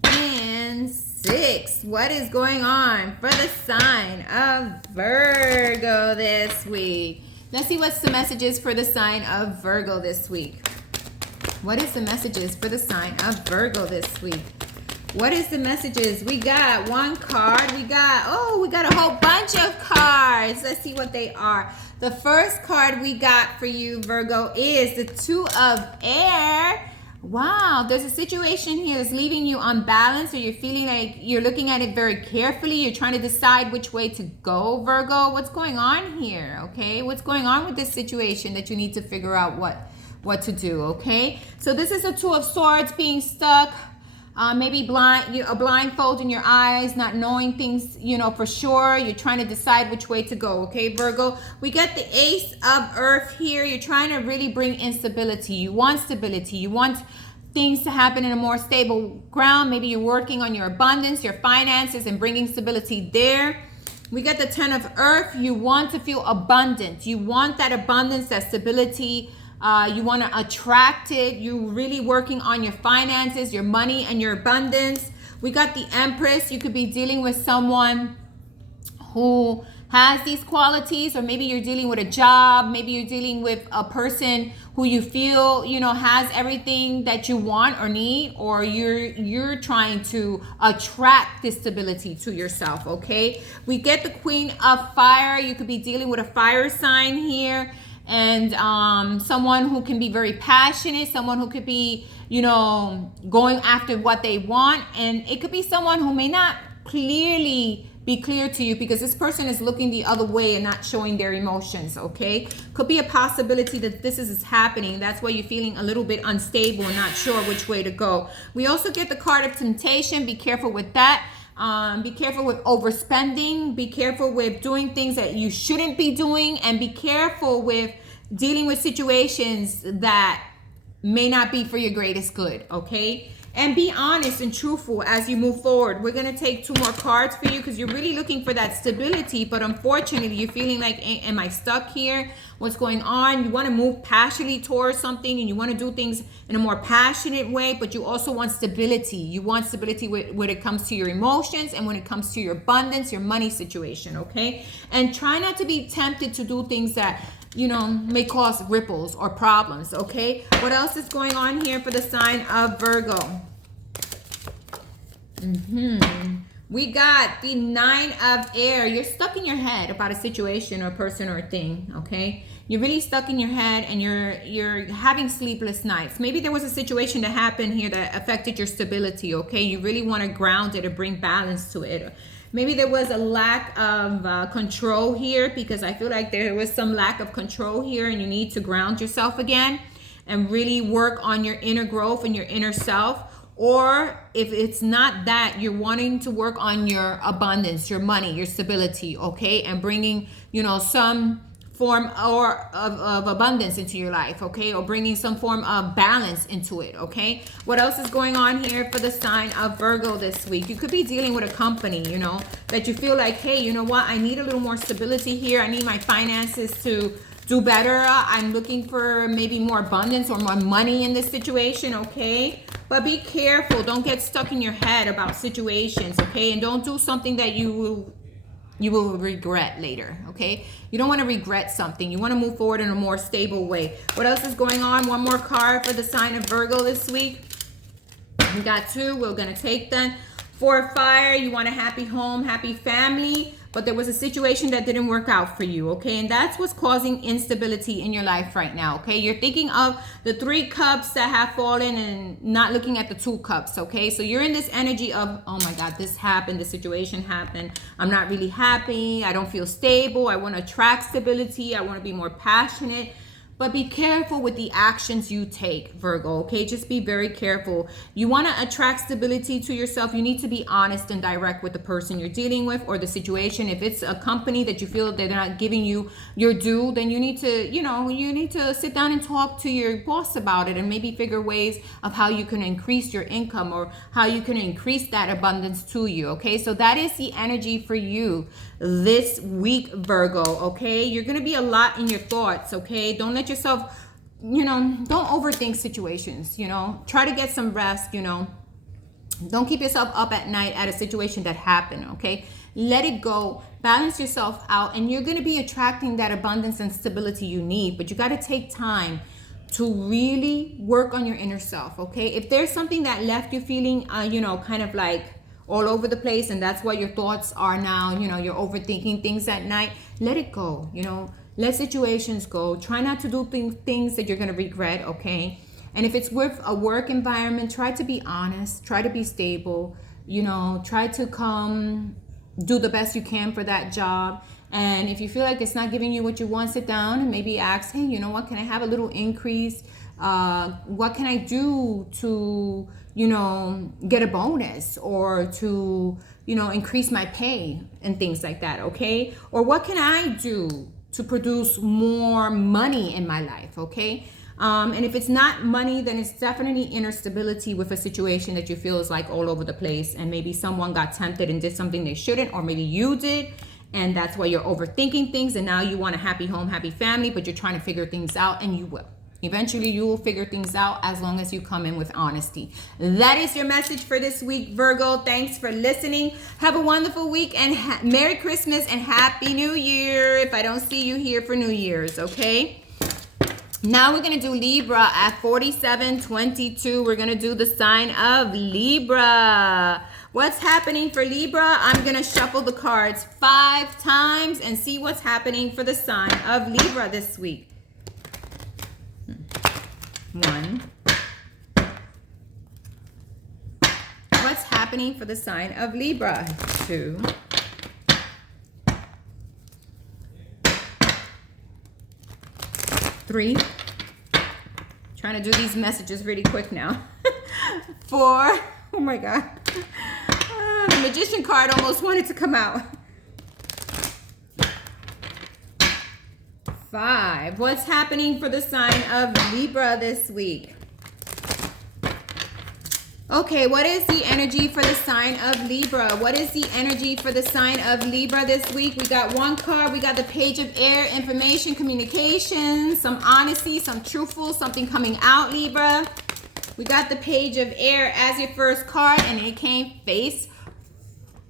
And 6. What is going on for the sign of Virgo this week? Let's see what's the messages for the sign of Virgo this week. What is the messages for the sign of Virgo this week? What is the messages? We got one card. We got a whole bunch of cards. Let's see what they are. The first card we got for you, Virgo, is the Two of Air. Wow, there's a situation here that's leaving you unbalanced, or you're feeling like you're looking at it very carefully. You're trying to decide which way to go, Virgo. What's going on here, okay? What's going on with this situation that you need to figure out what to do, okay? So this is a Two of Swords, being stuck. Maybe a blindfold in your eyes, not knowing things, you know, for sure. You're trying to decide which way to go, okay, Virgo? We get the Ace of Earth here. You're trying to really bring instability. You want stability. You want things to happen in a more stable ground. Maybe you're working on your abundance, your finances, and bringing stability there. We get the Ten of Earth. You want to feel abundant. You want that abundance, that stability. You want to attract it. You're really working on your finances, your money, and your abundance. We got the Empress. You could be dealing with someone who has these qualities, or maybe you're dealing with a job. Maybe you're dealing with a person who you feel, you know, has everything that you want or need, or you're trying to attract this stability to yourself, okay? We get the Queen of Fire. You could be dealing with a fire sign here. And someone who can be very passionate, someone who could be, you know, going after what they want. And it could be someone who may not clearly be clear to you, because this person is looking the other way and not showing their emotions, okay? Could be a possibility that this is happening. That's why you're feeling a little bit unstable and not sure which way to go. We also get the card of Temptation. Be careful with that. Be careful with overspending. Be careful with doing things that you shouldn't be doing, and be careful with dealing with situations that may not be for your greatest good, okay? And be honest and truthful as you move forward. We're going to take 2 more cards for you, because you're really looking for that stability, but unfortunately you're feeling like, am I stuck here? What's going on? You want to move passionately towards something, and you want to do things in a more passionate way, but you also want stability. You want stability when it comes to your emotions, and when it comes to your abundance, your money situation, okay? And try not to be tempted to do things that, you know, may cause ripples or problems, okay? What else is going on here for the sign of Virgo? We got the Nine of Air. You're stuck in your head about a situation or a person or a thing, okay? You're really stuck in your head, and you're having sleepless nights. Maybe there was a situation that happened here that affected your stability, okay? You really want to ground it or bring balance to it. Maybe there was a lack of control here, because I feel like there was some lack of control here, and you need to ground yourself again and really work on your inner growth and your inner self. Or if it's not that, you're wanting to work on your abundance, your money, your stability, okay? And bringing, you know, some form of abundance into your life, okay? Or bringing some form of balance into it, okay? What else is going on here for the sign of Virgo this week? You could be dealing with a company, you know, that you feel like, hey, you know what? I need a little more stability here. I need my finances to do better. I'm looking for maybe more abundance or more money in this situation, okay? But be careful. Don't get stuck in your head about situations, okay? And don't do something that you will regret later, okay? You don't want to regret something. You want to move forward in a more stable way. What else is going on? One more card for the sign of Virgo this week. We got two. We're going to take them. For fire, you want a happy home, happy family, but there was a situation that didn't work out for you, okay? And that's what's causing instability in your life right now, okay? You're thinking of the 3 cups that have fallen and not looking at the 2 cups, okay? So you're in this energy of, oh my God, this happened, this situation happened. I'm not really happy. I don't feel stable. I want to attract stability. I want to be more passionate. But be careful with the actions you take, Virgo, okay? Just be very careful. You want to attract stability to yourself. You need to be honest and direct with the person you're dealing with or the situation. If it's a company that you feel that they're not giving you your due, then you need to, you know, you need to sit down and talk to your boss about it and maybe figure ways of how you can increase your income or how you can increase that abundance to you, okay? So that is the energy for you this week, Virgo, okay? You're going to be a lot in your thoughts, okay? Don't let yourself, you know, don't overthink situations, you know? Try to get some rest, you know? Don't keep yourself up at night at a situation that happened, okay? Let it go. Balance yourself out, and you're going to be attracting that abundance and stability you need, but you got to take time to really work on your inner self, okay? If there's something that left you feeling, you know, kind of like all over the place, and that's what your thoughts are now, you know, you're overthinking things at night, let it go, you know, let situations go. Try not to do things that you're going to regret, okay? And if it's with a work environment, try to be honest, try to be stable, you know, try to do the best you can for that job. And if you feel like it's not giving you what you want, sit down and maybe ask, hey, you know what, can I have a little increase? What can I do to, you know, get a bonus or to, you know, increase my pay and things like that, okay? Or what can I do to produce more money in my life, okay? And if it's not money, then it's definitely inner stability with a situation that you feel is like all over the place, and maybe someone got tempted and did something they shouldn't, or maybe you did, and that's why you're overthinking things, and now you want a happy home, happy family, but you're trying to figure things out, and you will. Eventually, you will figure things out as long as you come in with honesty. That is your message for this week, Virgo. Thanks for listening. Have a wonderful week, and Merry Christmas and Happy New Year if I don't see you here for New Year's, okay? Now we're going to do Libra at 4722. We're going to do the sign of Libra. What's happening for Libra? I'm going to shuffle the cards 5 times and see what's happening for the sign of Libra this week. 1. What's happening for the sign of Libra? 2. 3. Trying to do these messages really quick now. 4. Oh my God. The Magician card almost wanted to come out. 5. What's happening for the sign of Libra this week? Okay, what is the energy for the sign of Libra? What is the energy for the sign of Libra this week? We got 1 card. We got the Page of Air, information, communication, some honesty, some truthful, something coming out, Libra. We got the Page of Air as your first card, and it came face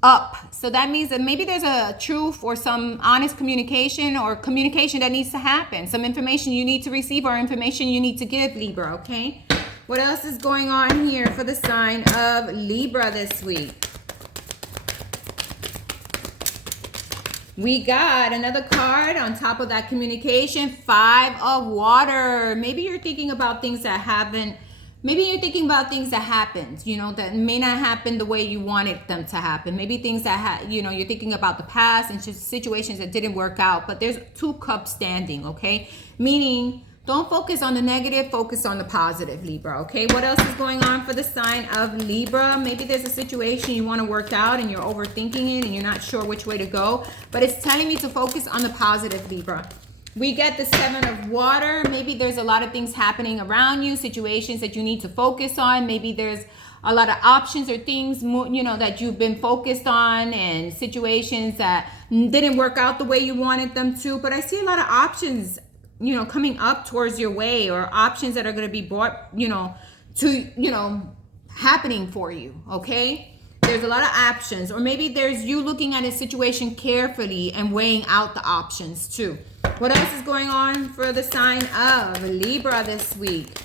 up. So that means that maybe there's a truth or some honest communication or communication that needs to happen. Some information you need to receive or information you need to give, Libra, okay? What else is going on here for the sign of Libra this week? We got another card on top of that communication, 5 of water. Maybe you're thinking about things that haven't. Maybe you're thinking about things that happened, you know, that may not happen the way you wanted them to happen. Maybe things that, you know, you're thinking about the past and just situations that didn't work out. But there's 2 cups standing, okay? Meaning Don't focus on the negative, focus on the positive, Libra, okay? What else is going on for the sign of Libra? Maybe there's a situation you want to work out and you're overthinking it and you're not sure which way to go, but it's telling me to focus on the positive, Libra. We get the 7 of water. Maybe there's a lot of things happening around you, situations that you need to focus on. Maybe there's a lot of options or things, you know, that you've been focused on, and situations that didn't work out the way you wanted them to. But I see a lot of options, you know, coming up towards your way, or options that are going to be brought, you know, to, you know, happening for you. Okay. There's a lot of options, or maybe there's you looking at a situation carefully and weighing out the options too. What else is going on for the sign of Libra this week?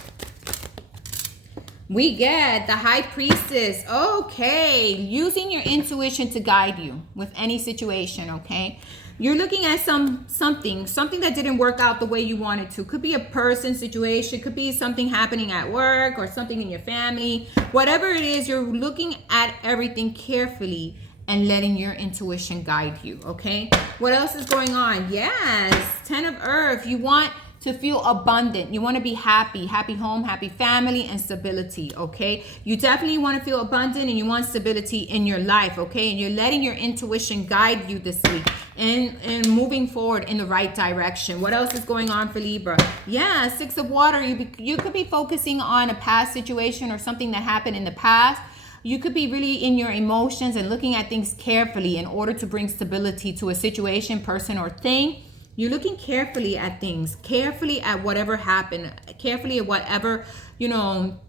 We get the High Priestess. Okay, using your intuition to guide you with any situation, okay? You're looking at something that didn't work out the way you wanted to. Could be a person, situation, could be something happening at work or something in your family. Whatever it is, you're looking at everything carefully and letting your intuition guide you, okay? What else is going on? Yes, 10 of Earth. You want to feel abundant. You want to be happy home, happy family, and stability, okay? You definitely want to feel abundant and you want stability in your life, okay? And you're letting your intuition guide you this week and moving forward in the right direction. What else is going on for Libra? Yeah, 6 of water. You could be focusing on a past situation or something that happened in the past. You could be really in your emotions and looking at things carefully in order to bring stability to a situation, person, or thing. You're looking carefully at things, carefully at whatever happened, carefully at whatever, you know,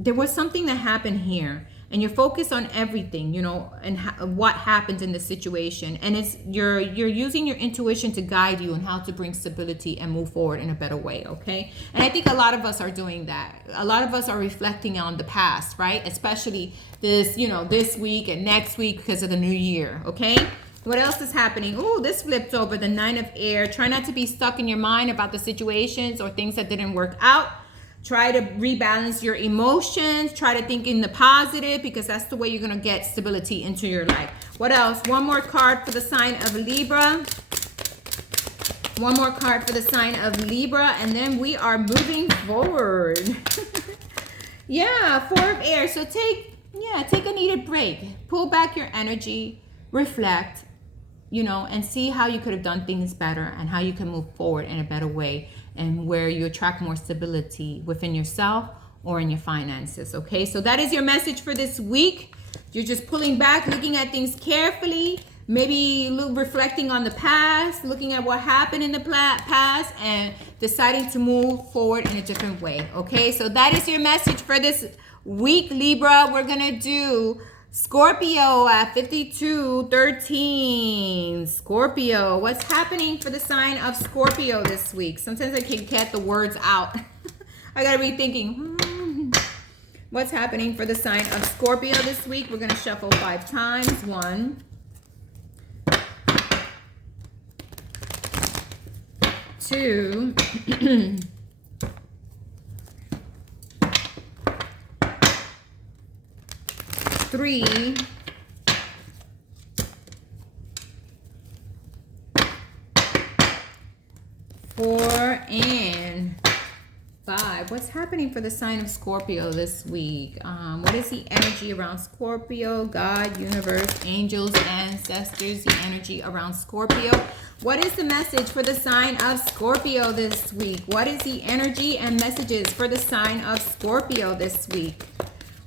there was something that happened here, and you're focused on everything, you know, and what happens in the situation. And it's you're using your intuition to guide you on how to bring stability and move forward in a better way, okay? And I think a lot of us are doing that. A lot of us are reflecting on the past, right? Especially this, you know, this week and next week because of the new year, okay? What else is happening? Oh, this flipped over, the 9 of air. Try not to be stuck in your mind about the situations or things that didn't work out. Try to rebalance your emotions. Try to think in the positive, because that's the way you're going to get stability into your life. What else? One more card for the sign of Libra. One more card for the sign of Libra, and then we are moving forward. Yeah, 4 of air. So take a needed break. Pull back your energy. Reflect, you know, and see how you could have done things better and how you can move forward in a better way, and where you attract more stability within yourself or in your finances, okay? So that is your message for this week. You're just pulling back, looking at things carefully, maybe reflecting on the past, looking at what happened in the past, and deciding to move forward in a different way, okay? So that is your message for this week, Libra. We're gonna do Scorpio at 5213. Scorpio, what's happening for the sign of Scorpio this week? Sometimes I can't get the words out. I gotta be thinking, what's happening for the sign of Scorpio this week? We're gonna shuffle 5 times. 1, 2, 3, 4, and 5. What's happening for the sign of Scorpio this week? What is the energy around Scorpio? God, universe, angels, ancestors, the energy around Scorpio. What is the message for the sign of Scorpio this week? What is the energy and messages for the sign of Scorpio this week?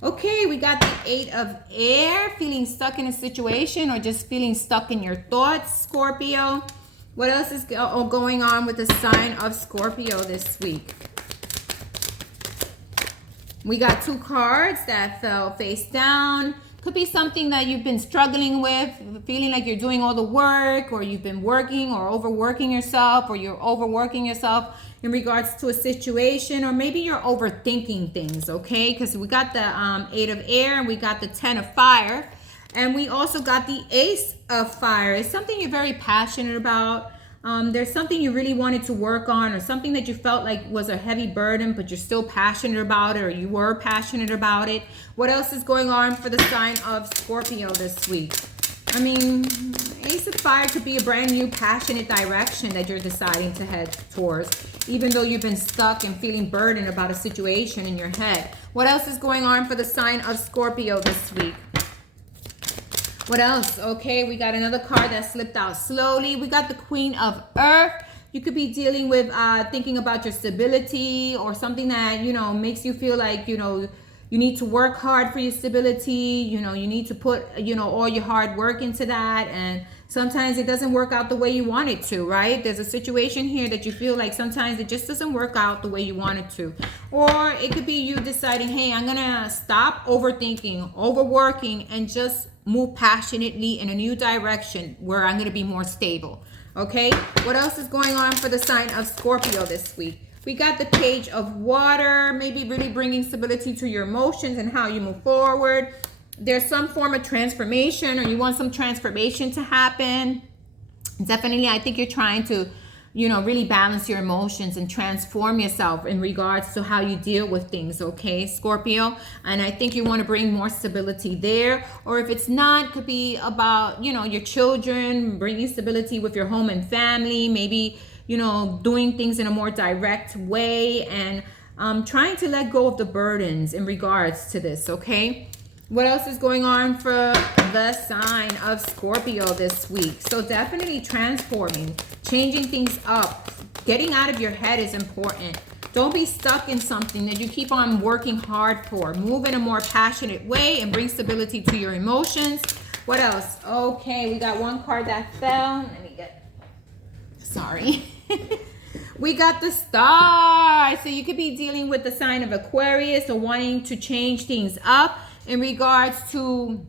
Okay, we got the 8 of air, feeling stuck in a situation or just feeling stuck in your thoughts, Scorpio. What else is going on with the sign of Scorpio this week? We got 2 cards that fell face down. Could be something that you've been struggling with, feeling like you're doing all the work, or you've been working or overworking yourself, or you're overworking yourself in regards to a situation, or maybe you're overthinking things, okay? Because we got the 8 of air, and we got the 10 of fire, and we also got the ace of fire. It's something you're very passionate about. There's something you really wanted to work on, or something that you felt like was a heavy burden, but you're still passionate about it, or you were passionate about it. What else is going on for the sign of Scorpio this week? I mean, Ace of Fire could be a brand new passionate direction that you're deciding to head towards, even though you've been stuck and feeling burdened about a situation in your head. What else is going on for the sign of Scorpio this week? What else? Okay, we got another card that slipped out slowly. We got the Queen of Earth. You could be dealing with thinking about your stability or something that, you know, makes you feel like, you know, you need to work hard for your stability. You know, you need to put, you know, all your hard work into that. And sometimes it doesn't work out the way you want it to, right? There's a situation here that you feel like sometimes it just doesn't work out the way you want it to. Or it could be you deciding, hey, I'm going to stop overthinking, overworking, and just move passionately in a new direction where I'm going to be more stable. Okay, what else is going on for the sign of Scorpio this week? We got the Page of Water, maybe really bringing stability to your emotions and how you move forward. There's some form of transformation, or you want some transformation to happen. Definitely, I think you're trying to, you know, really balance your emotions and transform yourself in regards to how you deal with things, okay, Scorpio? And I think you want to bring more stability there. Or if it's not, it could be about, you know, your children, bringing stability with your home and family, maybe, you know, doing things in a more direct way, and trying to let go of the burdens in regards to this, okay? What else is going on for the sign of Scorpio this week? So definitely transforming, changing things up, getting out of your head is important. Don't be stuck in something that you keep on working hard for. Move in a more passionate way and bring stability to your emotions. What else? Okay, we got one card that fell. Let me get, sorry. We got the Star. So you could be dealing with the sign of Aquarius or wanting to change things up in regards to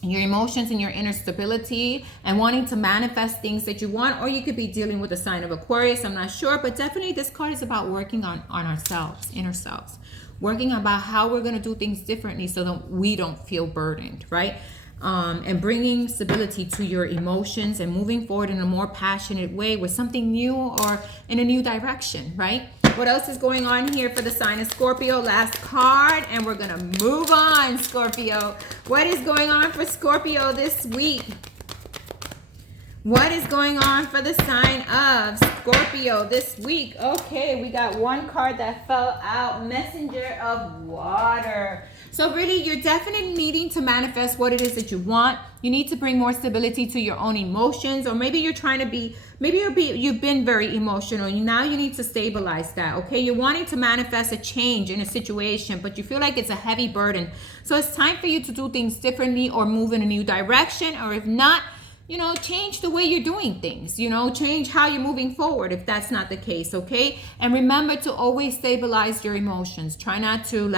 your emotions and your inner stability and wanting to manifest things that you want. Or you could be dealing with the sign of Aquarius, I'm not sure, but definitely this card is about working on ourselves, inner selves, working about how we're going to do things differently so that we don't feel burdened, right? And bringing stability to your emotions and moving forward in a more passionate way with something new or in a new direction, right? What else is going on here for the sign of Scorpio? Last card, and we're gonna move on, Scorpio. What is going on for Scorpio this week? What is going on for the sign of Scorpio this week? Okay, we got one card that fell out, Messenger of Water. So really, you're definitely needing to manifest what it is that you want. You need to bring more stability to your own emotions, or maybe you're trying to be, you've been very emotional. Now you need to stabilize that, okay? You're wanting to manifest a change in a situation, but you feel like it's a heavy burden. So it's time for you to do things differently or move in a new direction, or if not, you know, change the way you're doing things, you know, change how you're moving forward if that's not the case, okay? And remember to always stabilize your emotions. Try not to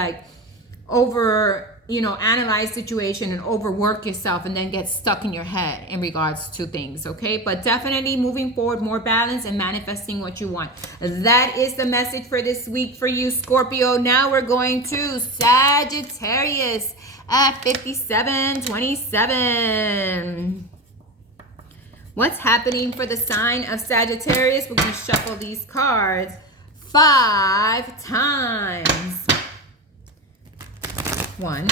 analyze situation and overwork yourself and then get stuck in your head in regards to things, okay? But definitely moving forward, more balance and manifesting what you want. That is the message for this week for you, Scorpio. Now we're going to Sagittarius at 5727. What's happening for the sign of Sagittarius? We're going to shuffle these cards 5 times. 1.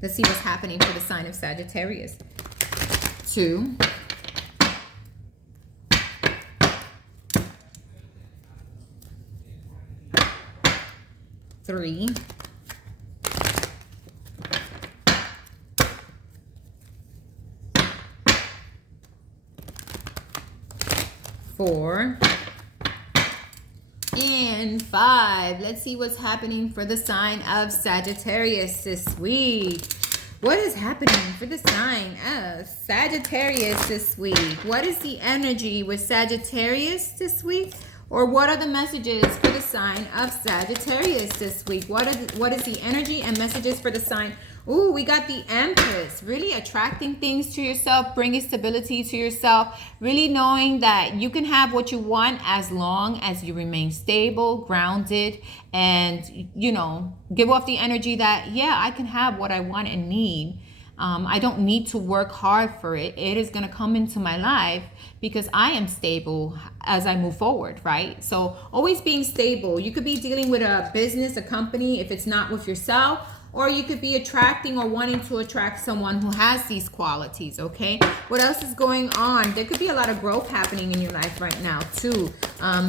Let's see what's happening for the sign of Sagittarius. 2. 3. 4. And 5. Let's see what's happening for the sign of Sagittarius this week. What is happening for the sign of Sagittarius this week? What is the energy with Sagittarius this week? Or what are the messages for the sign of Sagittarius this week? What is the energy and messages for the sign? Ooh, we got the Empress. Really attracting things to yourself, bringing stability to yourself, really knowing that you can have what you want as long as you remain stable, grounded, and, you know, give off the energy that, yeah, I can have what I want and need. I don't need to work hard for it. It is going to come into my life because I am stable as I move forward, right? So always being stable. You could be dealing with a business, a company. If it's not with yourself, or you could be attracting or wanting to attract someone who has these qualities, okay? What else is going on? There could be a lot of growth happening in your life right now too,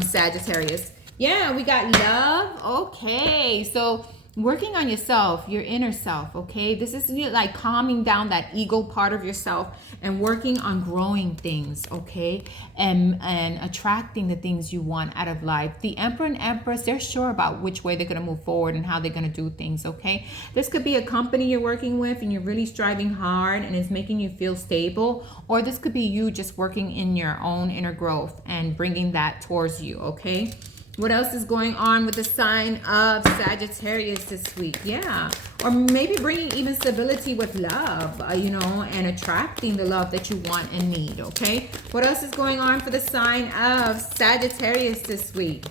Sagittarius. Yeah, we got love. Okay, so working on yourself, your inner self, okay? This is like calming down that ego part of yourself and working on growing things, okay? And attracting the things you want out of life. The Emperor and Empress, they're sure about which way they're going to move forward and how they're going to do things, okay? This could be a company you're working with and you're really striving hard and it's making you feel stable, or this could be you just working in your own inner growth and bringing that towards you, okay? What else is going on with the sign of Sagittarius this week? Yeah. Or maybe bringing even stability with love, you know, and attracting the love that you want and need, okay? What else is going on for the sign of Sagittarius this week?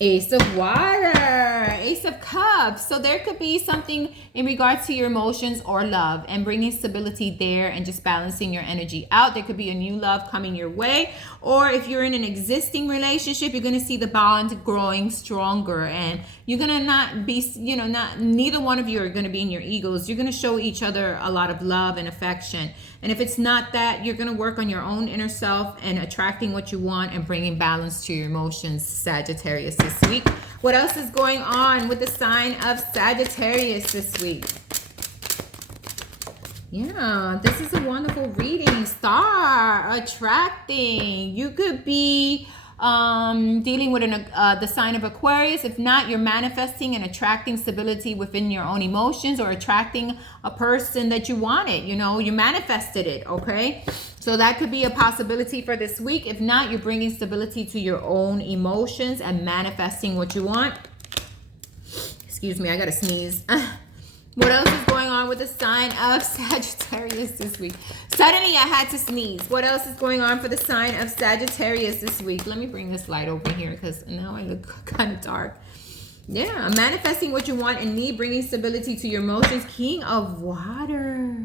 Ace of Water, Ace of Cups. So there could be something in regards to your emotions or love and bringing stability there and just balancing your energy out. There could be a new love coming your way. Or if you're in an existing relationship, you're going to see the bond growing stronger and you're going to not be, you know, neither one of you are going to be in your egos. You're going to show each other a lot of love and affection. And if it's not that, you're going to work on your own inner self and attracting what you want and bringing balance to your emotions, Sagittarius, this week. What else is going on with the sign of Sagittarius this week? Yeah, this is a wonderful reading. Star, attracting. You could be dealing with the sign of Aquarius. If not, you're manifesting and attracting stability within your own emotions or attracting a person that you wanted. You know, you manifested it, okay? So that could be a possibility for this week. If not, you're bringing stability to your own emotions and manifesting what you want. Excuse me, I gotta sneeze. What else is going on with the sign of Sagittarius this week? Suddenly I had to sneeze. What else is going on for the sign of Sagittarius this week? Let me bring this light over here because now I look kind of dark. Yeah, manifesting what you want and need, bringing stability to your emotions. King of Water.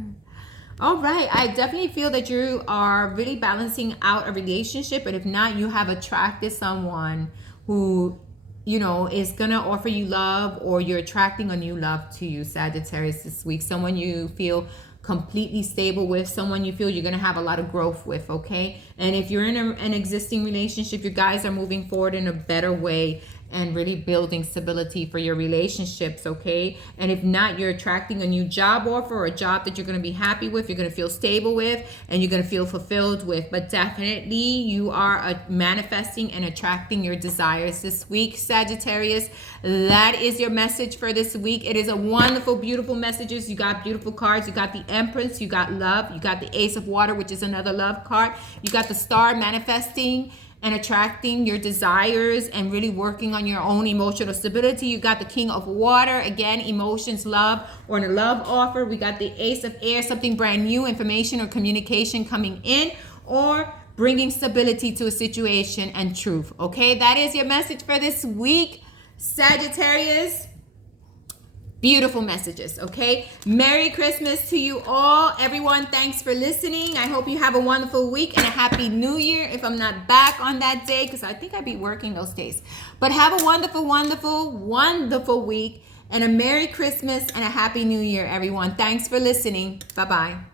All right, I definitely feel that you are really balancing out a relationship, but if not, you have attracted someone who, you know, is going to offer you love, or you're attracting a new love to you, Sagittarius, this week. Someone you feel completely stable with, someone you feel you're going to have a lot of growth with, okay? And if you're in an existing relationship, you guys are moving forward in a better way and really building stability for your relationships, okay? And if not, you're attracting a new job offer or a job that you're going to be happy with, you're going to feel stable with, and you're going to feel fulfilled with. But definitely you are manifesting and attracting your desires this week, Sagittarius. That is your message for this week. It is a wonderful, beautiful messages. You got beautiful cards. You got the Empress. You got love. You got the Ace of Water, which is another love card. You got the Star, manifesting and attracting your desires and really working on your own emotional stability. You got the King of Water, again, emotions, love, or a love offer. We got the Ace of Air, something brand new, information or communication coming in, or bringing stability to a situation and truth. Okay, that is your message for this week, Sagittarius. Beautiful messages, okay? Merry Christmas to you all. Everyone, thanks for listening. I hope you have a wonderful week and a happy new year if I'm not back on that day, because I think I'd be working those days. But have a wonderful, wonderful, wonderful week and a Merry Christmas and a Happy New Year, everyone. Thanks for listening. Bye-bye.